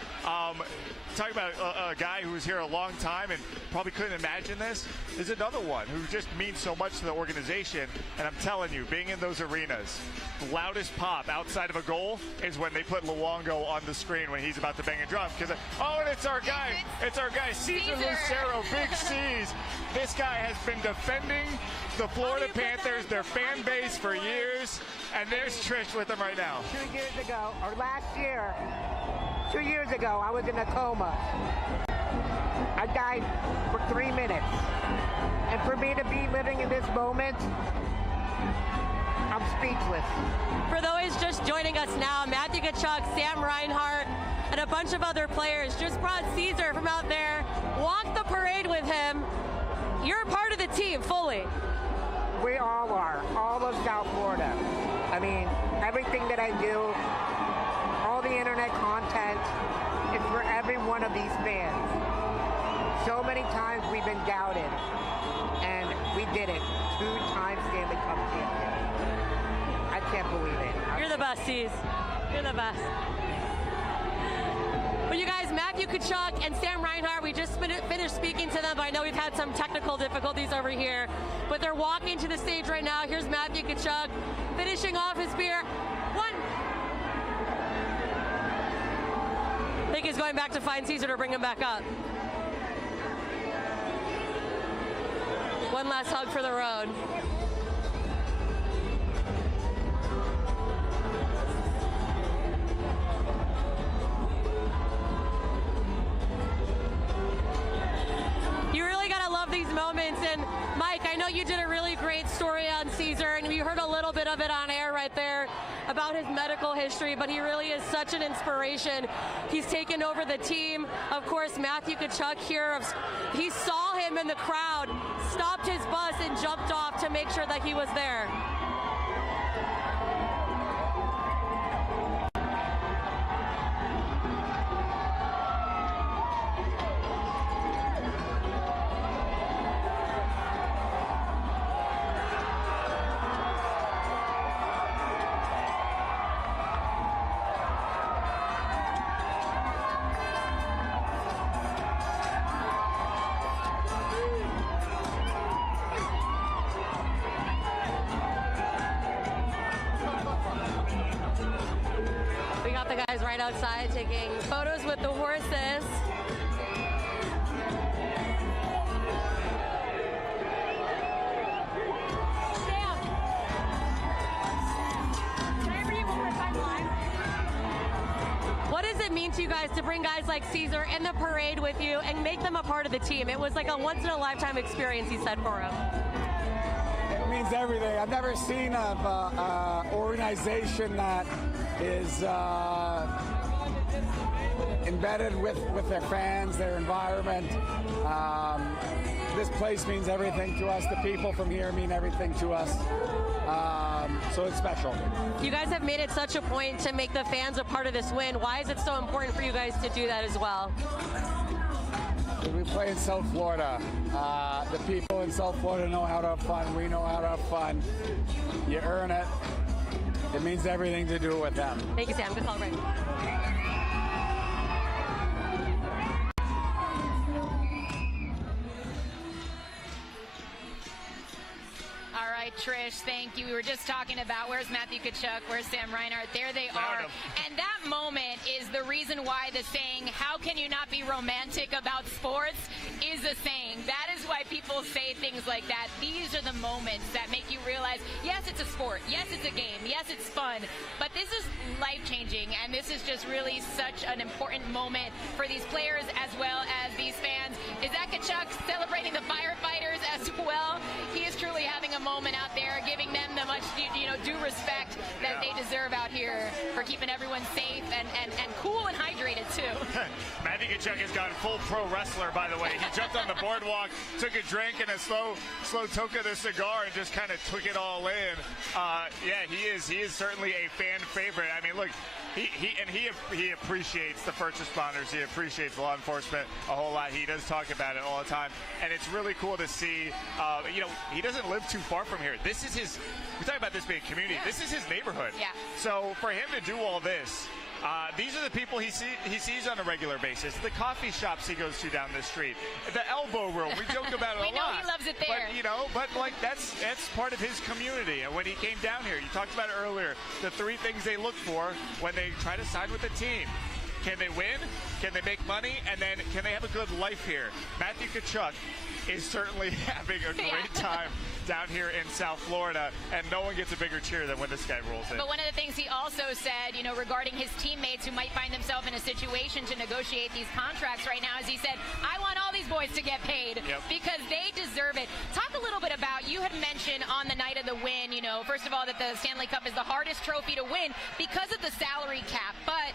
Talking about a guy who was here a long time and probably couldn't imagine this. There's another one who just means so much to the organization, and I'm telling you, being in those arenas, the loudest pop outside of a goal is when they put Luongo on the screen when he's about to bang a drum. Because, and it's our guy. It's our guy, Cesar Lucero, Big C's. This guy has been defending the Florida Panthers, their fan base, for years. And there's Trish with them right now. 2 years ago, or last year, 2 years ago, I was in a coma. I died for 3 minutes. And for me to be living in this moment, I'm speechless. For those just joining us now, Matthew Tkachuk, Sam Reinhart, and a bunch of other players just brought Cesar from out there, walked the parade with him. You're a part of the team fully. We all are, all of South Florida. I mean, everything that I do, all the internet content, is for every one of these fans. So many times we've been doubted, and we did it. 2-time Stanley Cup champion. I can't believe it. You're the best, Cez. You're the best. Well, you guys, Matthew Tkachuk and Sam Reinhart, we just finished speaking to them, but I know we've had some technical difficulties over here. But they're walking to the stage right now. Here's Matthew Tkachuk finishing off his beer. I think he's going back to find Cesar to bring him back up. One last hug for the road. You really gotta love these moments. And Mike, I know you did a really great story on Cesar, and we heard a little bit of it on air right there about his medical history, but he really is such an inspiration. He's taken over the team. Of course, Matthew Tkachuk here, he saw him in the crowd, stopped his bus and jumped off to make sure that he was there. Right outside taking photos with the horses. Sam, can I bring you one more time live? What does it mean to you guys to bring guys like Cesar in the parade with you and make them a part of the team? It was like a once-in-a-lifetime experience, he said, for him. It means everything. I've never seen an organization that is embedded with their fans, their environment. This place means everything to us. The people from here mean everything to us. So it's special. You guys have made it such a point to make the fans a part of this win. Why is it so important for you guys to do that as well? We play in South Florida. The people in South Florida know how to have fun. We know how to have fun. You earn it. It means everything to do with them. Thank you, Sam. Good call, right? All right, Trish, thank you. We were just talking about where's Matthew Tkachuk, where's Sam Reinhart. There they are. And that moment is the reason why the saying, how can you not be romantic about sports, is a saying. That is why people say things like that. These are the moments that make you realize, yes, it's a sport. Yes, it's a game. Yes, it's fun. But this is life-changing, and this is just really such an important moment for these players as well as these fans. Is that Tkachuk celebrating the firefighters as well? He is truly having a moment out there, giving them the much due respect that they deserve out here for keeping everyone safe and cool and hydrated too. Matthew Tkachuk has gone full pro wrestler, by the way. He jumped on the boardwalk, took a drink and a slow toke of the cigar, and just kind of took it all in. Yeah, he is certainly a fan favorite. I mean, look, he appreciates the first responders. He appreciates law enforcement a whole lot. He does talk about it all the time, and it's really cool to see. He doesn't live too far from here. This is his. We talk about this being a community. Yeah. This is his neighborhood. Yeah. So for him to do all this. These are the people he sees on a regular basis. The coffee shops he goes to down the street. The elbow room. We joke about it a lot. We know he loves it there. But like that's part of his community. And when he came down here, you talked about it earlier, the three things they look for when they try to sign with the team. Can they win? Can they make money? And then can they have a good life here? Matthew Tkachuk is certainly having a great time down here in South Florida, and no one gets a bigger cheer than when this guy rolls in. But one of the things he also said, regarding his teammates who might find themselves in a situation to negotiate these contracts right now, is he said, I want all these boys to get paid because they deserve it. Talk a little bit about, you had mentioned on the night of the win, first of all, that the Stanley Cup is the hardest trophy to win because of the salary cap. But,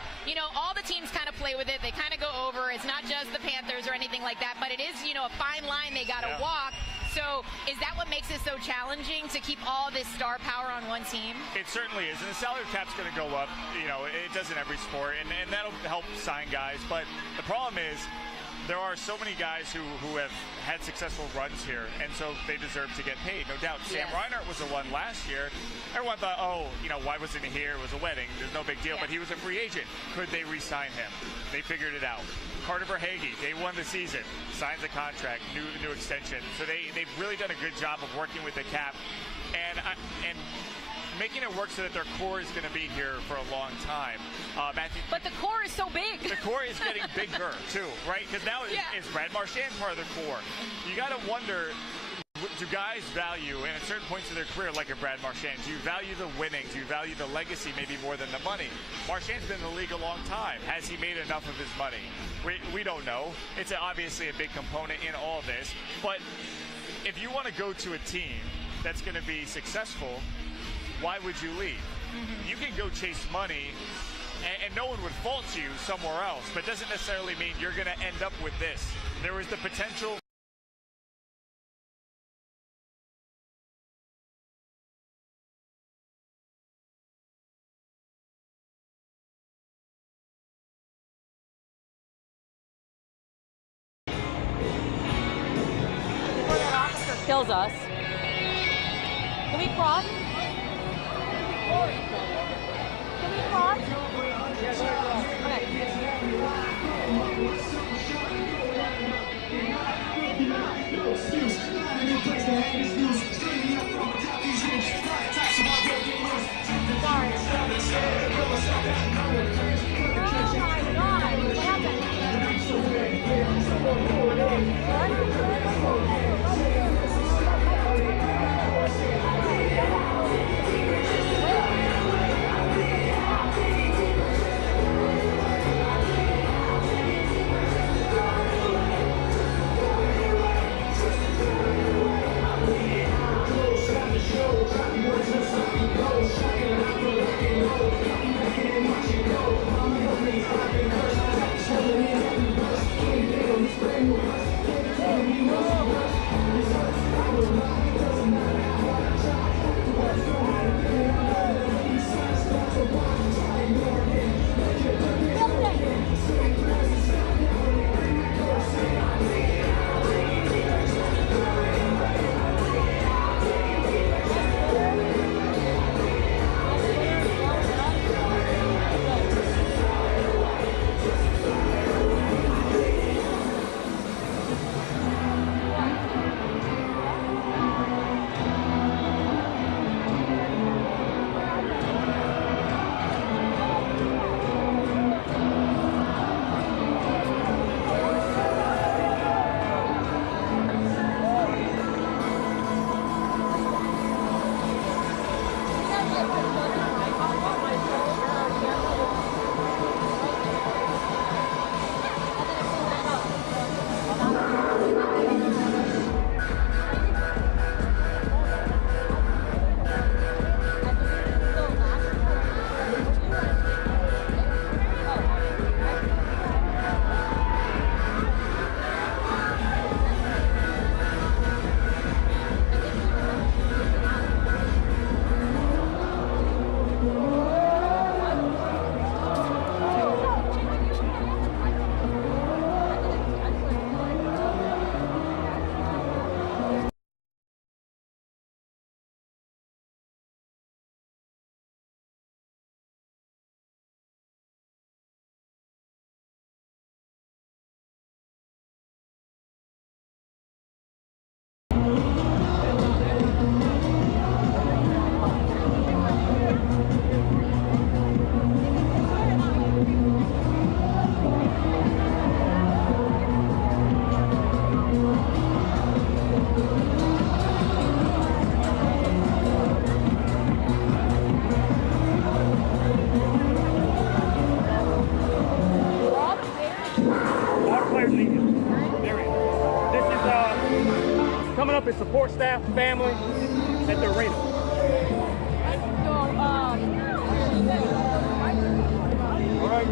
all the teams kind of play with it. They kind of go over. It's not just the Panthers or anything like that, but it is, a fine line they got to walk. So is that what makes it so challenging to keep all this star power on one team? It certainly is, and the salary cap's going to go up. It does in every sport, and that'll help sign guys. But the problem is there are so many guys who have had successful runs here, and so they deserve to get paid, no doubt. Sam Reinhart was the one last year. Everyone thought, why wasn't he here? It was a wedding. There's no big deal. But he was a free agent. Could they re-sign him? They figured it out. Carter Verhaeghe, day one of the season, signs a contract, new extension. So they've really done a good job of working with the cap and making it work so that their core is going to be here for a long time. But the core is so big. The core is getting bigger too, right? Because now is Brad Marchand part of the core? You got to wonder. Do guys value, and at certain points of their career, like a Brad Marchand, do you value the winning? Do you value the legacy maybe more than the money? Marchand's been in the league a long time. Has he made enough of his money? We don't know. It's obviously a big component in all of this. But if you want to go to a team that's going to be successful, why would you leave? You can go chase money, and no one would fault you somewhere else, but it doesn't necessarily mean you're going to end up with this. There is the potential. Kills us. Can we cross? Can we cross? support staff, family at the arena. All right.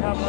Have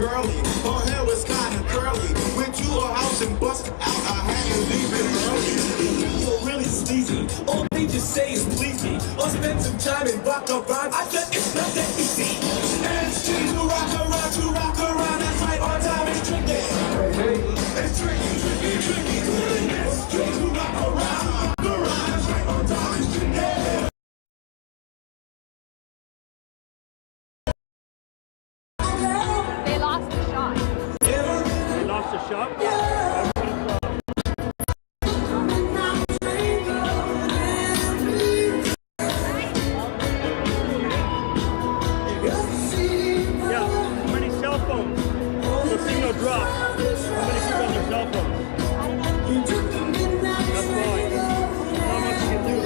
girly. Her hair was kinda curly. Went to her house and busted out. I had to leave it early. You were really sleazy. All they just say is please me. Or spend some time and rock a rhyme. I said it's not that easy. And it's tricky to rock around, to rock around. That's right, on time is tricky. It's tricky, tricky, tricky. It's tricky to rock around, rock around. That's right, on time is tricky. They lost the shot. They lost the shot? Yeah. How many cell phones? The signal drops. How many people on their cell phones? That's why. Not much you can do.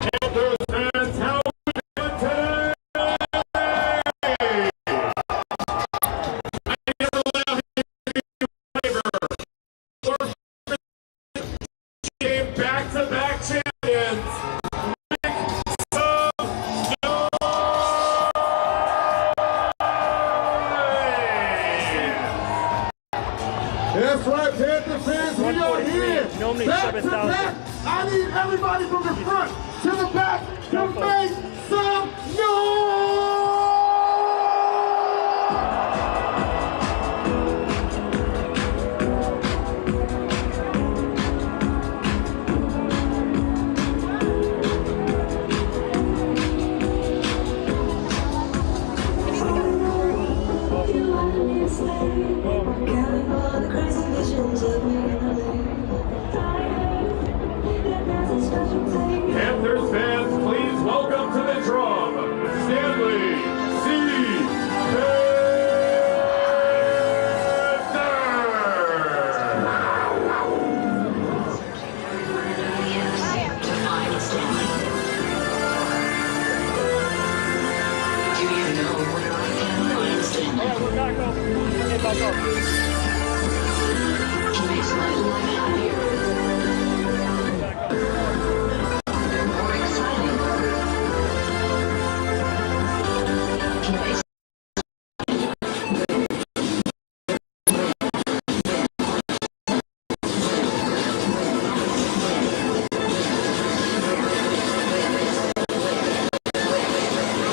Panthers fans, how are we doing today? I never allow him to be flavor. Game back-to-back champions. Make some noise! That's right, Panther fans, we are here. Normally Back to 7,000. back. I need everybody from the front to the back to make some noise! Panthers fans, please welcome to the drum, Stanley C.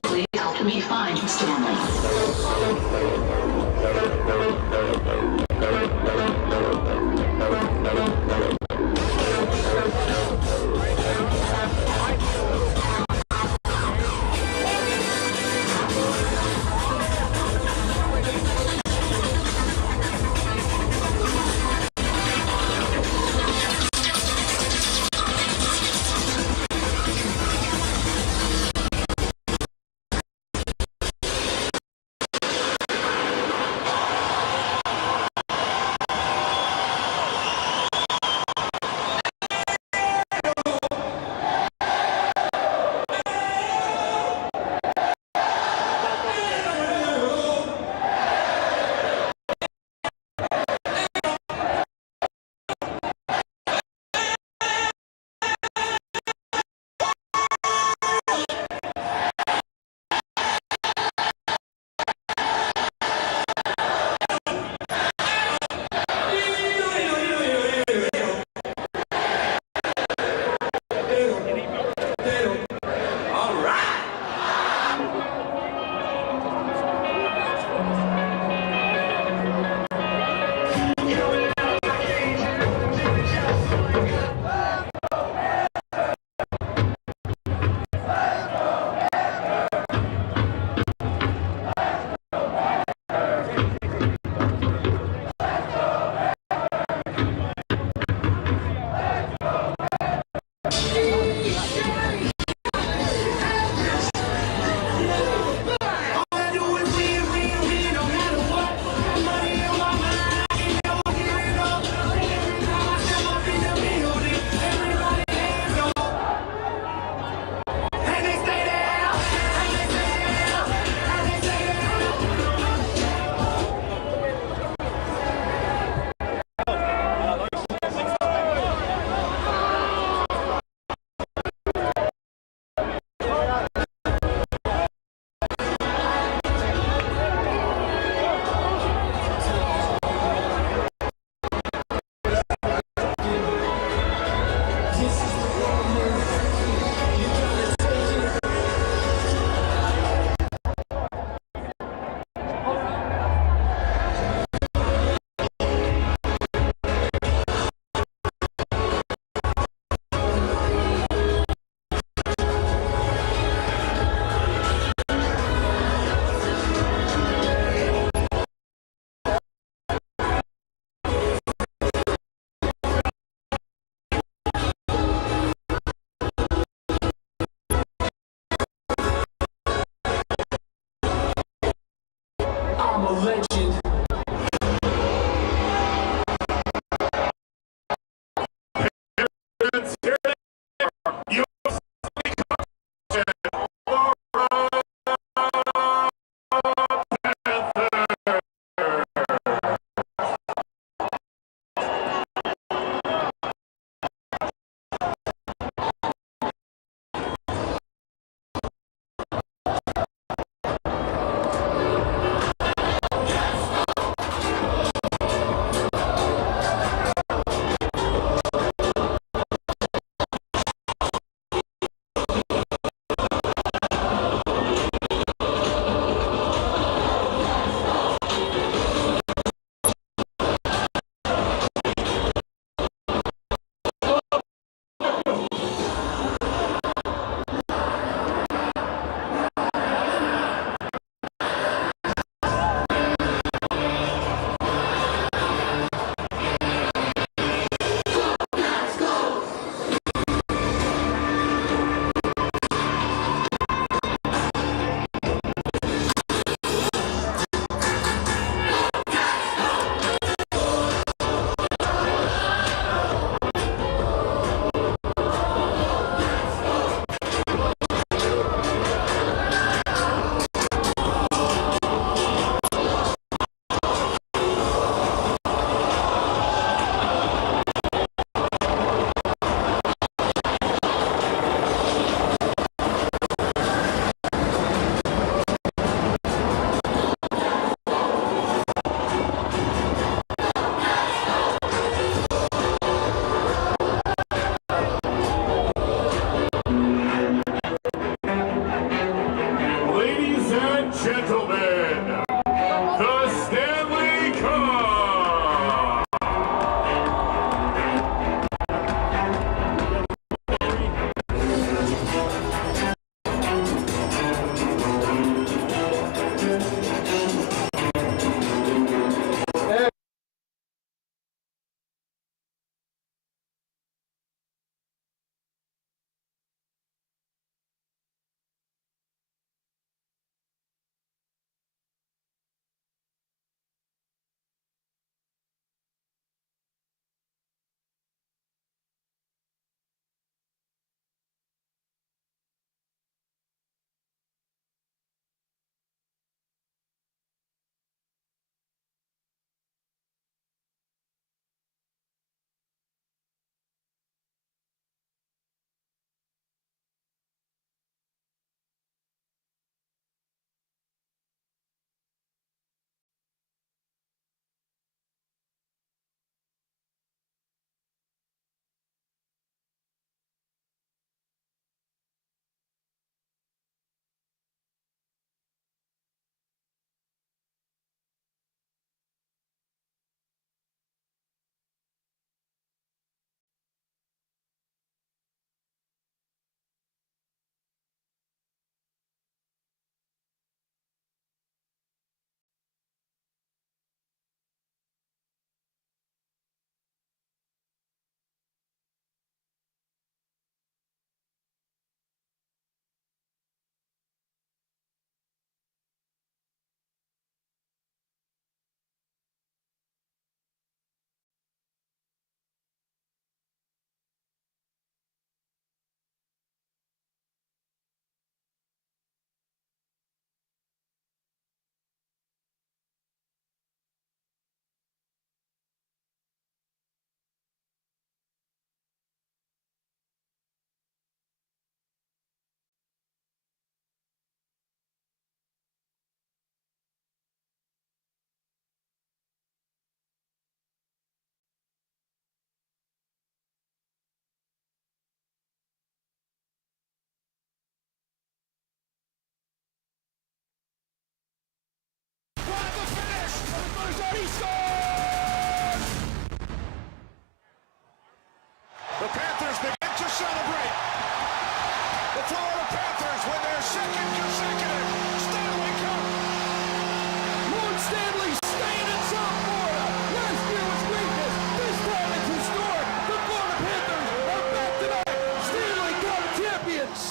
Please help me find Stanley. I'm a legend. Gentlemen, the Stanley Cup! The Panthers begin to celebrate. The Florida Panthers win their second consecutive Stanley Cup. Lord Stanley staying in South Florida. Last year was greatness. This time it's historic. The Florida Panthers are back tonight. Stanley Cup champions.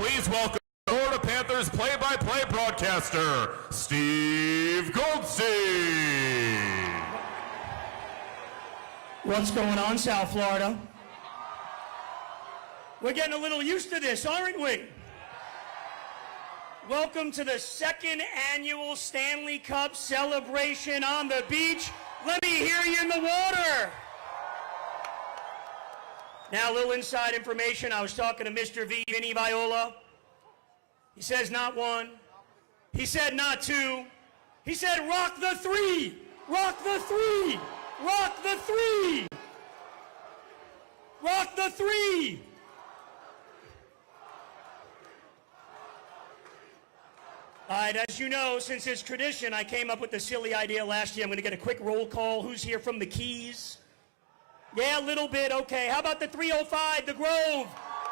please welcome Florida Panthers play-by-play broadcaster, Steve Goldstein. What's going on, South Florida? We're getting a little used to this, aren't we? Welcome to the second annual Stanley Cup celebration on the beach. Let me hear you in the water. Now, a little inside information. I was talking to Mr. V, Vinny Viola. He says not one. He said not two. He said rock the three. Rock the three. Rock the three. Rock the three. All right, as you know, since it's tradition, I came up with the silly idea last year. I'm going to get a quick roll call. Who's here from the Keys? Yeah, a little bit. Okay. How about the 305, the Grove,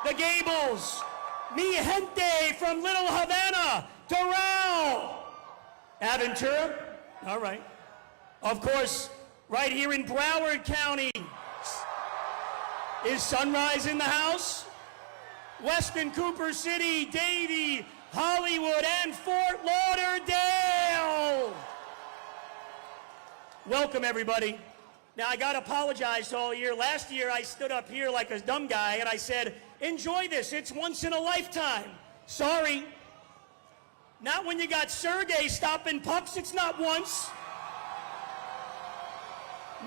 the Gables, Mi Gente from Little Havana, Doral, Aventura. All right. Of course, right here in Broward County. Is Sunrise in the house? Weston, Cooper City, Davie, Hollywood, and Fort Lauderdale. Welcome, everybody. Now, I got to apologize all year. Last year, I stood up here like a dumb guy, and I said, enjoy this. It's once in a lifetime. Sorry. Not when you got Sergei stopping pucks. It's not once.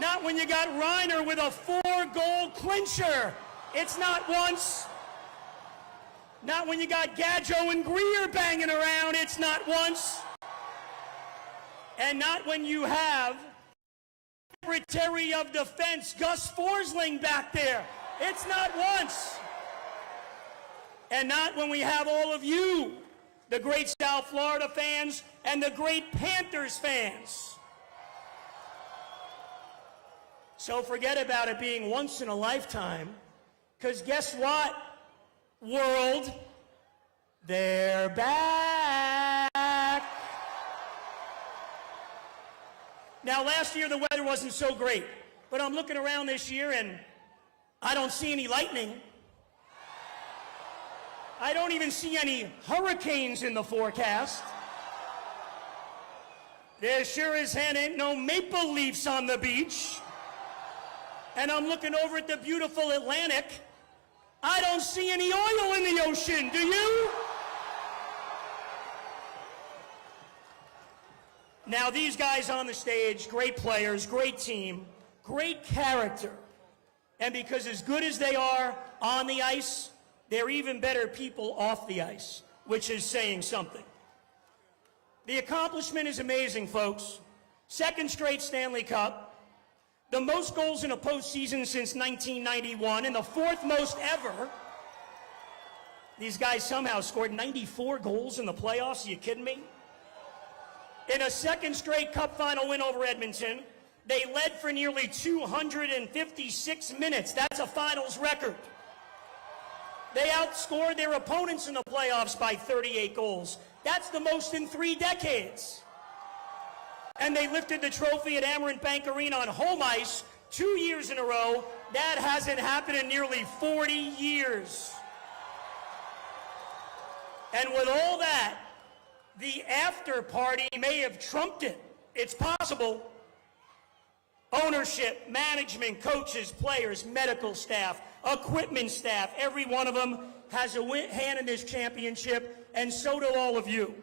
Not when you got Reiner with a 4-goal clincher. It's not once. Not when you got Gadjo and Greer banging around. It's not once. And not when you have Secretary of Defense Gus Forsling back there. It's not once. And not when we have all of you, the great South Florida fans and the great Panthers fans. So forget about it being once in a lifetime, because guess what, world? They're back. Now, last year the weather wasn't so great, but I'm looking around this year and I don't see any lightning. I don't even see any hurricanes in the forecast. There sure as hell ain't no maple leafs on the beach. And I'm looking over at the beautiful Atlantic. I don't see any oil in the ocean, do you? Now, these guys on the stage, great players, great team, great character. And because as good as they are on the ice, they're even better people off the ice, which is saying something. The accomplishment is amazing, folks. Second straight Stanley Cup, the most goals in a postseason since 1991, and the fourth most ever. These guys somehow scored 94 goals in the playoffs. Are you kidding me? In a second straight Cup final win over Edmonton, they led for nearly 256 minutes. That's a finals record. They outscored their opponents in the playoffs by 38 goals. That's the most in 3 decades. And they lifted the trophy at Amarant Bank Arena on home ice 2 years in a row. That hasn't happened in nearly 40 years. And with all that, the after party may have trumped it. It's possible. Ownership, management, coaches, players, medical staff, equipment staff, every one of them has a hand in this championship, and so do all of you.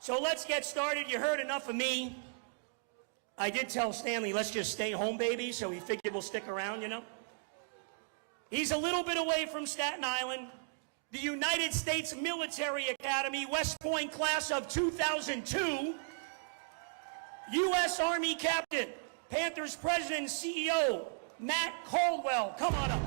So let's get started. You heard enough of me. I did tell Stanley, let's just stay home, baby, so he figured we'll stick around, you know. He's a little bit away from Staten Island. The United States Military Academy, West Point class of 2002. U.S. Army Captain, Panthers President and CEO, Matt Caldwell. Come on up.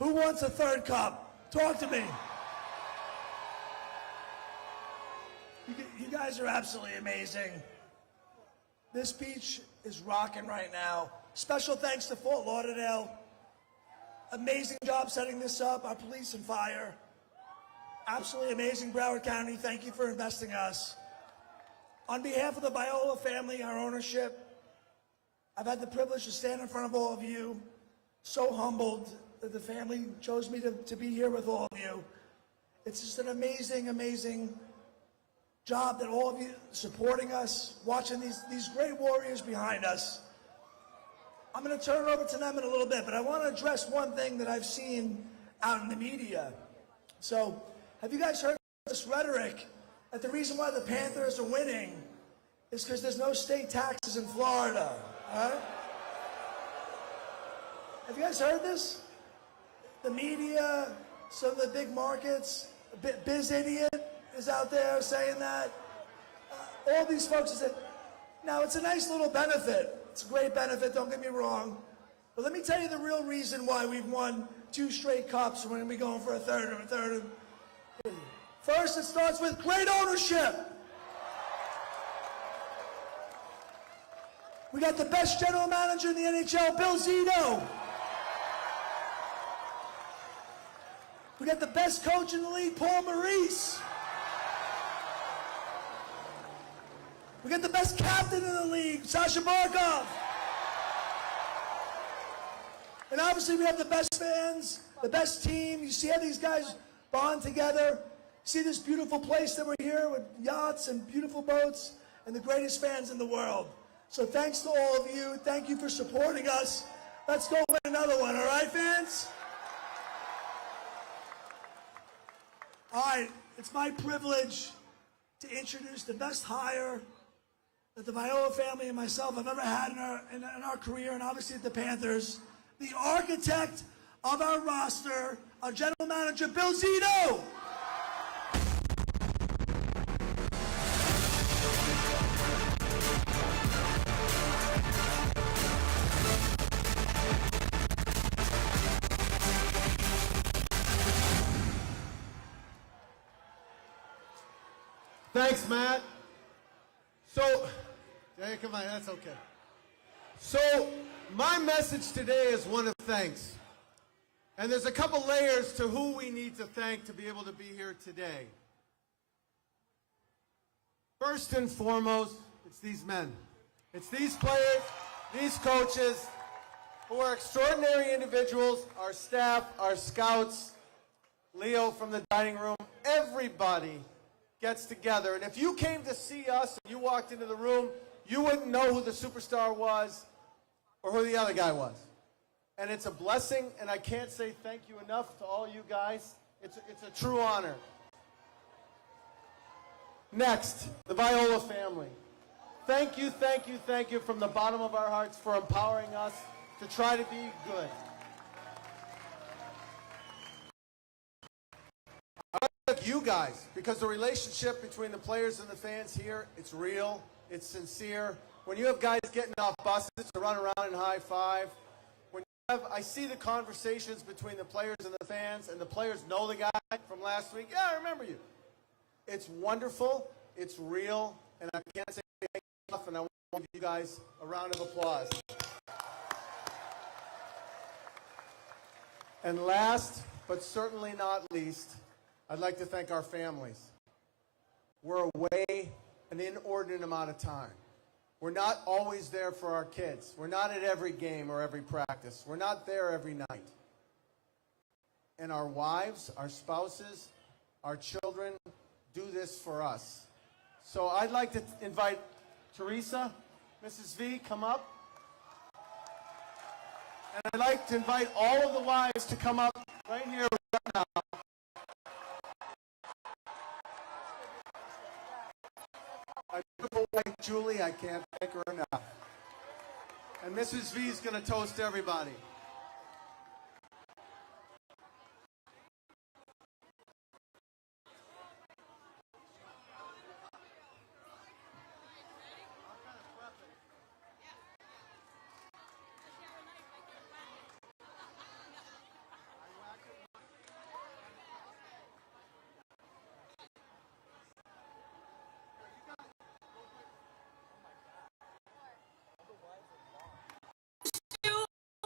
Who wants a third cup? Talk to me. You guys are absolutely amazing. This beach is rocking right now. Special thanks to Fort Lauderdale. Amazing job setting this up, our police and fire. Absolutely amazing, Broward County. Thank you for investing in us. On behalf of the Viola family, our ownership, I've had the privilege to stand in front of all of you. So humbled that the family chose me to be here with all of you. It's just an amazing, amazing job that all of you supporting us, watching these great warriors behind us. I'm going to turn it over to them in a little bit, but I want to address one thing that I've seen out in the media. So, have you guys heard this rhetoric that the reason why the Panthers are winning is because there's no state taxes in Florida? Huh? Have you guys heard this? The media, some of the big markets, Biz Idiot is out there saying that. All these folks said, now it's a nice little benefit. It's a great benefit, don't get me wrong. But let me tell you the real reason why we've won 2 straight cups when we going for a third. First, it starts with great ownership. We got the best general manager in the NHL, Bill Zito. We got the best coach in the league, Paul Maurice. We got the best captain in the league, Sasha Barkov. And obviously we have the best fans, the best team. You see how these guys bond together. See this beautiful place that we're here with yachts and beautiful boats and the greatest fans in the world. So thanks to all of you. Thank you for supporting us. Let's go win another one, all right, fans? All right, it's my privilege to introduce the best hire that the Viola family and myself have ever had in our career, and obviously at the Panthers. The architect of our roster, our general manager, Bill Zito. Thanks, Matt. So, hey, come on, that's okay. So, my message today is one of thanks. And there's a couple layers to who we need to thank to be able to be here today. First and foremost, it's these men. It's these players, these coaches, who are extraordinary individuals, our staff, our scouts, Leo from the dining room, everybody gets together. And if you came to see us and you walked into the room, you wouldn't know who the superstar was or who the other guy was. And it's a blessing, and I can't say thank you enough to all you guys. It's a true honor. Next, the Viola family. Thank you, thank you, thank you from the bottom of our hearts for empowering us to try to be good. I like you guys, because the relationship between the players and the fans here, it's real, it's sincere. When you have guys getting off buses to run around and high five, I see the conversations between the players and the fans, and the players know the guy from last week. Yeah, I remember you. It's wonderful, it's real, and I can't say enough, and I want to give you guys a round of applause. And last, but certainly not least, I'd like to thank our families. We're away an inordinate amount of time. We're not always there for our kids. We're not at every game or every practice. We're not there every night. And our wives, our spouses, our children do this for us. So I'd like to invite Teresa, Mrs. V, come up. And I'd like to invite all of the wives to come up right here, right now. My beautiful wife, Julie, I can't thank her enough. And Mrs. V is going to toast everybody.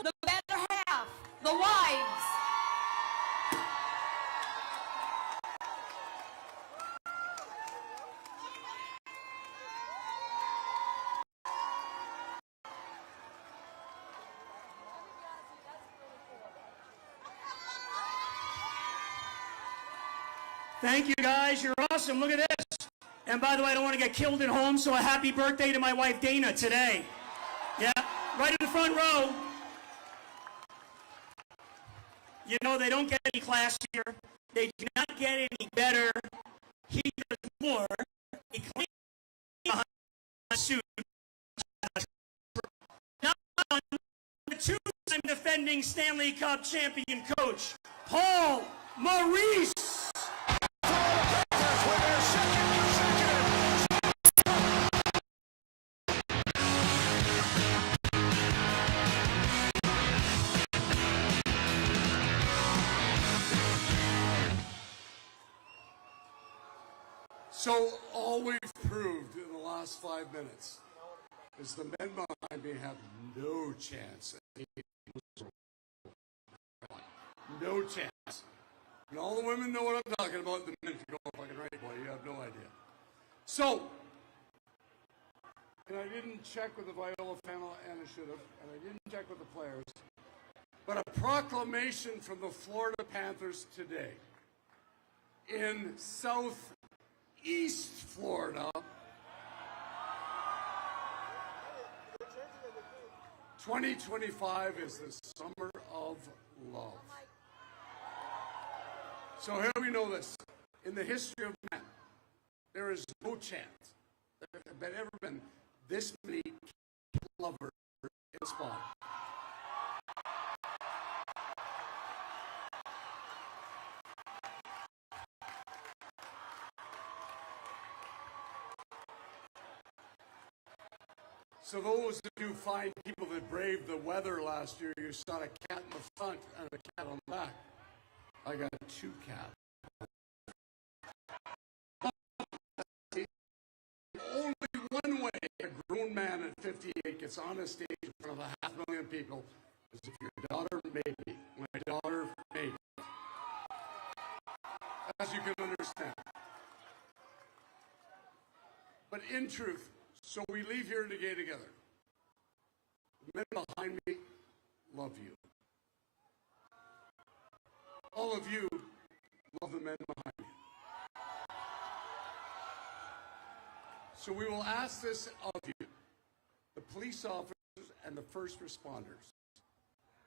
The best Thank you, guys. You're awesome. Look at this. And by the way, I don't want to get killed at home, so a happy birthday to my wife, Dana, today. Yeah, right in the front row. You know, they don't get any classier. They do not get any better. He does more. He cleans behind the suit. Now, the two-time defending Stanley Cup champion coach, Paul Maurice. So all we've proved in the last 5 minutes is the men behind me have no chance. No chance. And all the women know what I'm talking about. The men can go fucking right, boy. You have no idea. So, and I didn't check with the Viola family, and I should have, and I didn't check with the players, but a proclamation from the Florida Panthers today in Southeast Florida. 2025 is the summer of love. So here we know this. In the history of man, there is no chance there have ever been this many lovers in a spot. So those of you fine people that braved the weather last year, you saw a cat in the front and a cat on the back. I got 2 cats. Only one way a grown man at 58 gets on a stage in front of 500,000 people is if your daughter made me. My daughter made me. As you can understand. But in truth, so we leave here today together. The men behind me love you. All of you love the men behind you. So we will ask this of you, the police officers and the first responders,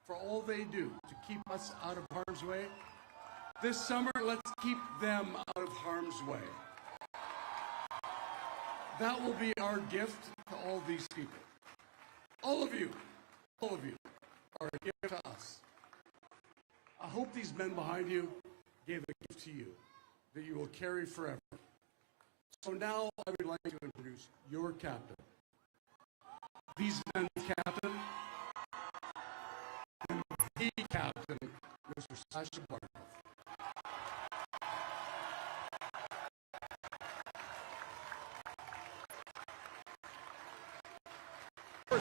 for all they do to keep us out of harm's way. This summer, let's keep them out of harm's way. That will be our gift to all these people. All of you are a gift to us. I hope these men behind you gave a gift to you that you will carry forever. So now I would like to introduce your captain. These men's captain and the captain, Mr. Sasha Barkov.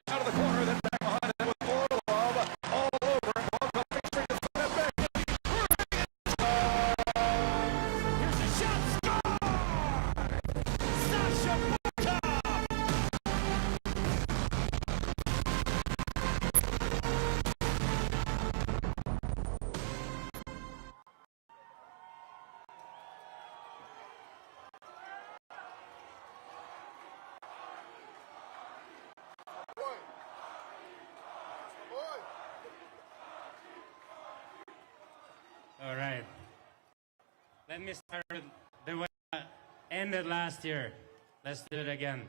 Out of the corner, then back behind it with Orlov all over. Welcome, straight to the back. Here's the shot, score! Sasha Barkov! All right. Let me start the way I ended last year. Let's do it again.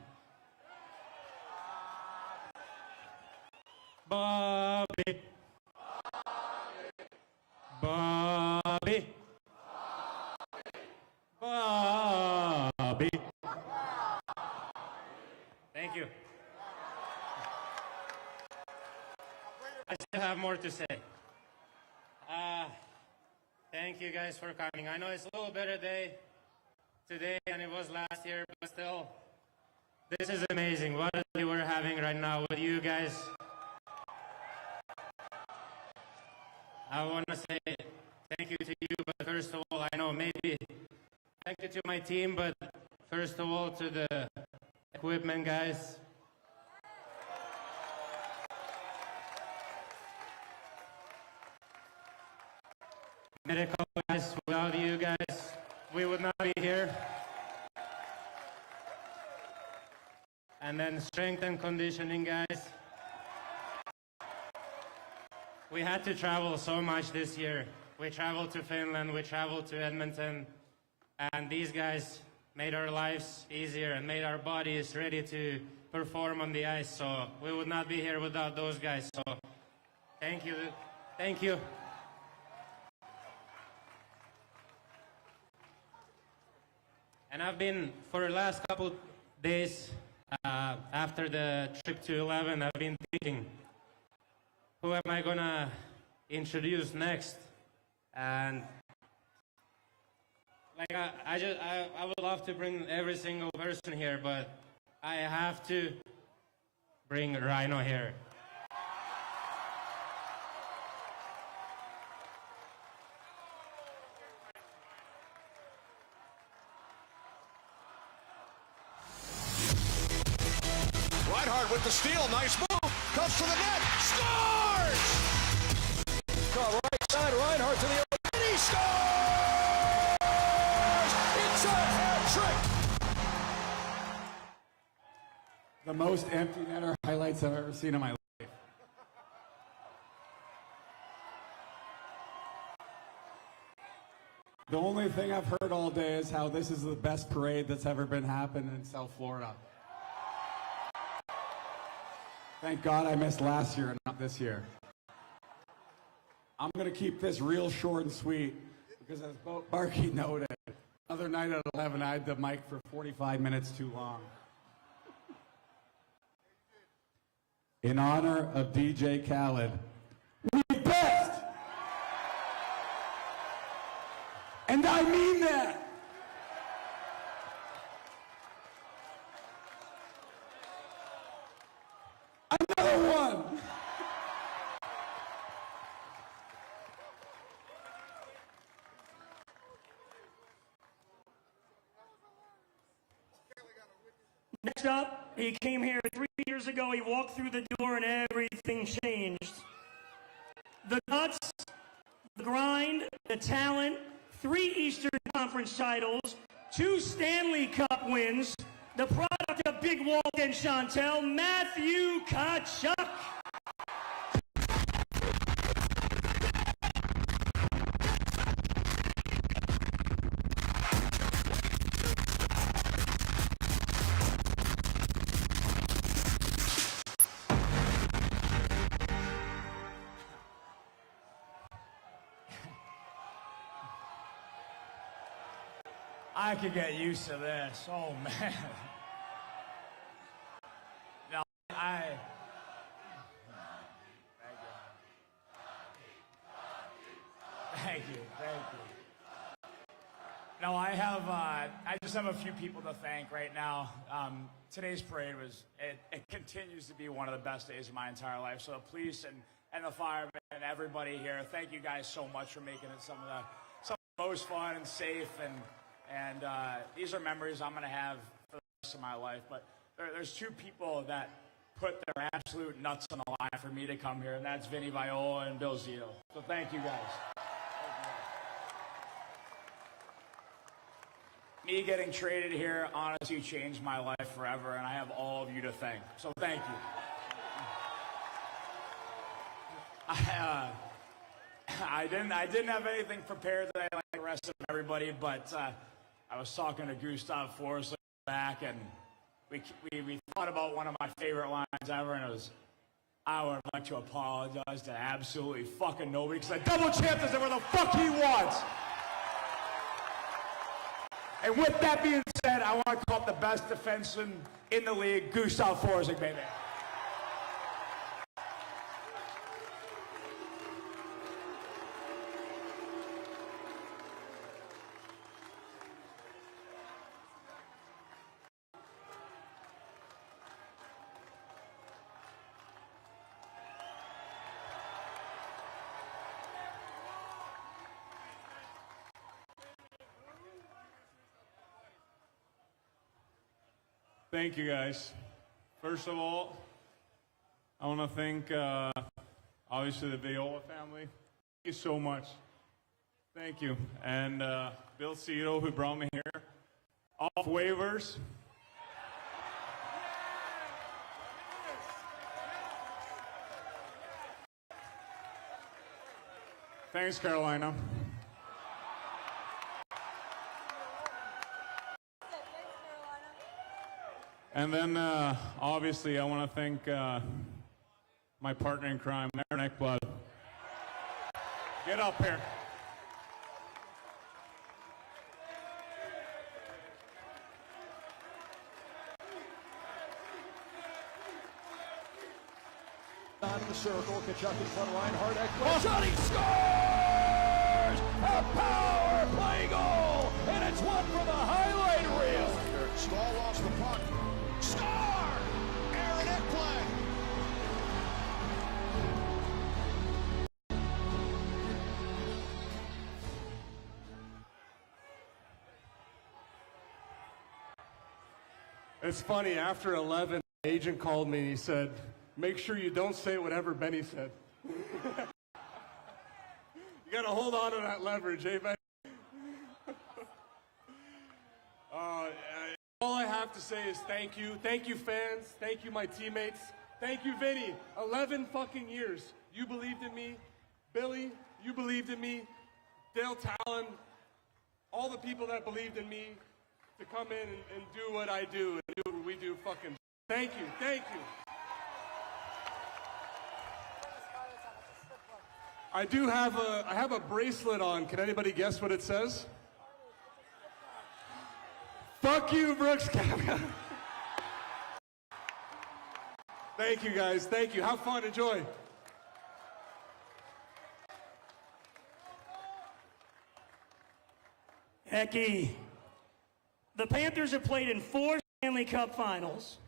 Bobby. Bobby. Bobby. Thank you. I still have more to say. Thank you guys for coming. I know it's a little better day today than it was last year, but still, this is amazing. What we're having right now with you guys. I want to say thank you to you, but first of all, I know maybe thank you to my team, but first of all to the equipment guys. Medical guys, without you guys, we would not be here. And then strength and conditioning, guys. We had to travel so much this year. We traveled to Finland, we traveled to Edmonton, and these guys made our lives easier and made our bodies ready to perform on the ice. So we would not be here without those guys. So thank you. Thank you. And I've been, for the last couple days after the trip to 11, I've been thinking, who am I gonna introduce next? And like I would love to bring every single person here, but I have to bring Rhino here. Reinhardt with the steal, nice move, comes to the net, scores! Call right side, Reinhardt to the other, and he scores! It's a hat trick! The most empty netter highlights I've ever seen in my life. The only thing I've heard all day is how this is the best parade that's ever been happened in South Florida. Thank God I missed last year and not this year. I'm going to keep this real short and sweet because as Barkey noted, other night at 11 I had the mic for 45 minutes too long. In honor of DJ Khaled, we best! And I mean that! Another one! Next up, he came here 3 years ago. He walked through the door and everything changed. The guts, the grind, the talent, 3 Eastern Conference titles, 2 Stanley Cup wins, the product of Big Walt and Chantel, Matthew Tkachuk. I could get used to this. Oh, man. No, thank you. No, I just have a few people to thank right now. Today's parade it continues to be one of the best days of my entire life. So the police and the firemen and everybody here, thank you guys so much for making it some of the most fun and safe and these are memories I'm going to have for the rest of my life. But there's 2 people that put their absolute nuts on the line for me to come here, and that's Vinny Viola and Bill Zito. So thank you guys. Me getting traded here honestly changed my life forever, and I have all of you to thank. So thank you. I didn't have anything prepared today like the rest of everybody, but I was talking to Gustav Forsling back, and we thought about one of my favorite lines ever, and it was, I would like to apologize to absolutely fucking nobody because the double champ does whatever the fuck he wants. And with that being said, I want to call up the best defenseman in the league, Gustav Forsling, baby. Thank you, guys. First of all, I want to thank, obviously, the Viola family. Thank you so much Thank you. And Bill Cito, who brought me here, off waivers. Thanks, Carolina. And then, obviously, I want to thank my partner in crime, Maren Ekblad. Get up here. On the circle, Kachuk in front, Reinhardt, Ekblad, shot, he scores! A power play goal, and it's one for the highlight reel. Stahl lost the puck. Score! Aaron Ekblad. It's funny, after 11, the agent called me and he said, make sure you don't say whatever Benny said. You gotta hold on to that leverage, eh, Benny? All I have to say is thank you. Thank you, fans. Thank you, my teammates. Thank you, Vinny. 11 fucking years. You believed in me. Billy, you believed in me. Dale Talon, all the people that believed in me to come in and do what I do and do what we do. Fucking thank you. Thank you. I have a bracelet on. Can anybody guess what it says? Fuck you, Brooks Koepka. Thank you, guys. Thank you. Have fun. Enjoy. Hecky. The Panthers have played in 4 Stanley Cup finals.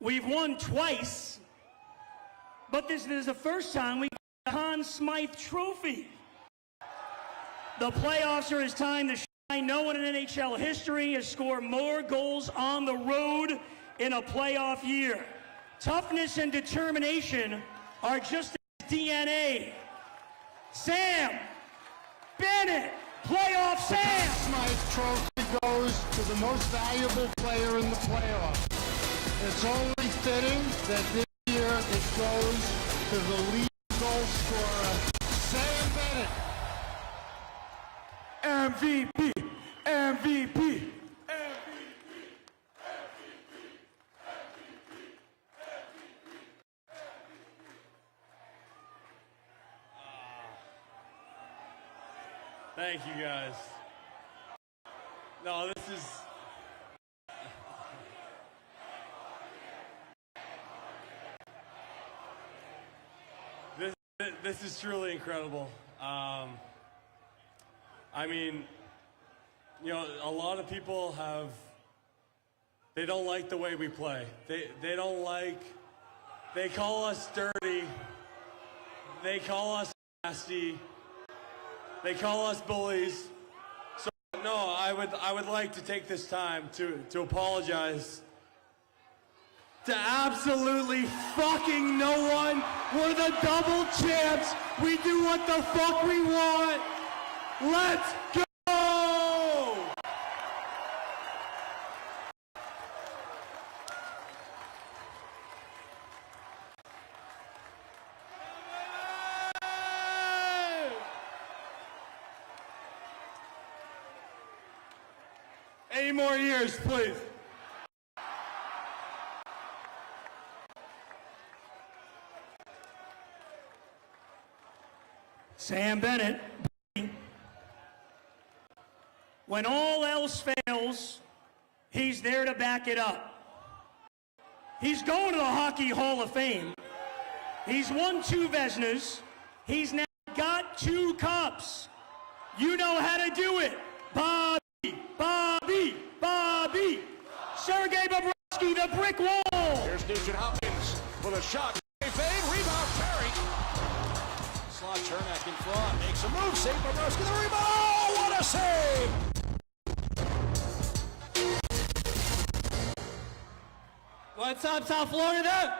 We've won twice, but this is the first time we got the Conn Smythe Trophy. The playoffs are his time to shine. No one in NHL history has scored more goals on the road in a playoff year. Toughness and determination are just his DNA. Sam Bennett, playoff Sam. Smythe Trophy goes to the most valuable player in the playoffs. It's only fitting that this year it goes to the lead goal scorer, Sam Bennett. MVP, MVP. Thank you, guys. No, this is... This is truly incredible. I mean, you know, a lot of people they don't like the way we play. They don't like, they call us dirty. They call us nasty. They call us bullies. So no, I would like to take this time to apologize to absolutely fucking no one. We're the double champs. We do what the fuck we want. Let's go! Any more years, please. Sam Bennett. When all else fails, he's there to back it up. He's going to the Hockey Hall of Fame. He's won 2 Vezinas. He's now got 2 cups. You know how to do it. Bobby, Bobby, Bobby. Sergei Bobrovsky, the brick wall. Here's Nugent Hopkins with a shot. Fade, rebound, Perry. Slot Chernak in front, makes a move, save Bobrovsky, the rebound. Oh, what a save! What's up, South Florida?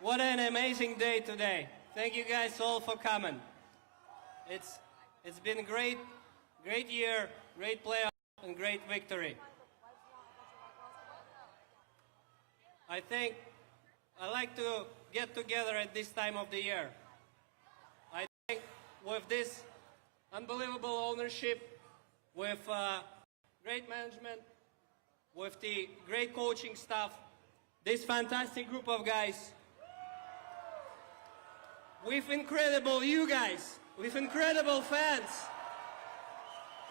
What an amazing day today. Thank you guys all for coming. It's been a great year, great playoff, and great victory. I think I like to get together at this time of the year. I think with this unbelievable ownership, with great management, with the great coaching staff, this fantastic group of guys, with incredible you guys, with incredible fans,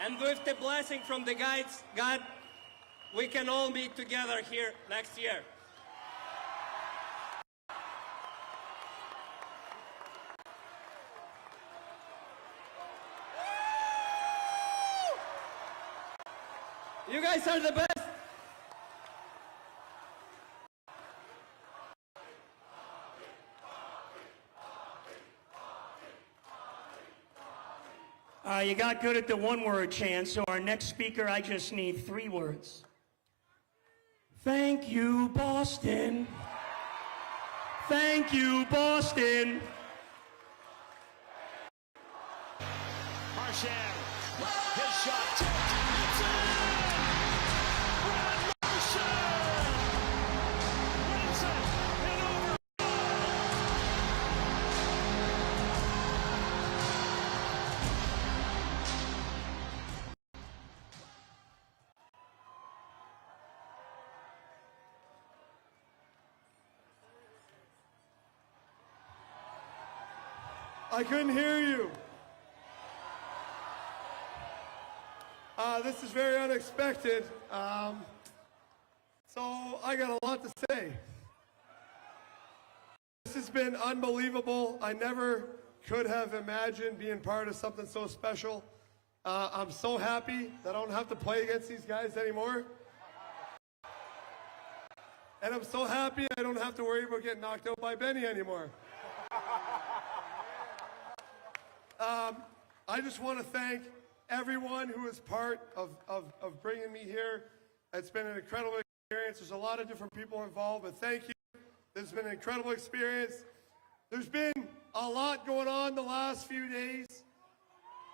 and with the blessing from the guides, God, we can all be together here next year. You guys are the best. You got good at the one-word chant, so our next speaker, I just need 3 words. Thank you, Boston. Thank you, Boston. Marchand, his shot tipped. It's in! Brad Marchand wins it in overtime. I couldn't hear you. This is very unexpected, so I got a lot to say. This has been unbelievable. I never could have imagined being part of something so special. I'm so happy that I don't have to play against these guys anymore. And I'm so happy I don't have to worry about getting knocked out by Benny anymore. I just want to thank everyone who is part of bringing me here. It's been an incredible experience. There's a lot of different people involved, but thank you. This has been an incredible experience. There's been a lot going on the last few days.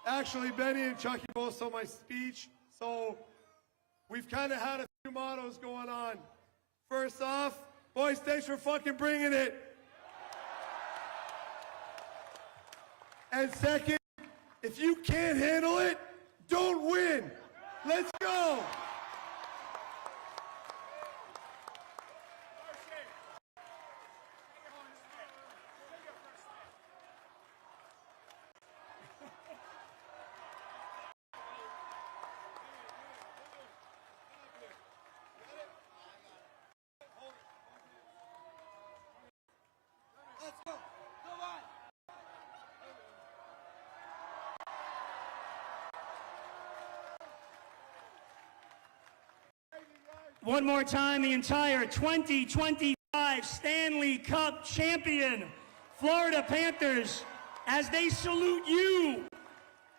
Actually, Benny and Chucky both saw my speech, so we've kind of had a few mottos going on. First off, boys, thanks for fucking bringing it. And second, if you can't handle it, don't win. Let's go. One more time, the entire 2025 Stanley Cup champion, Florida Panthers, as they salute you,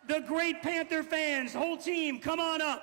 the great Panther fans. The whole team, come on up.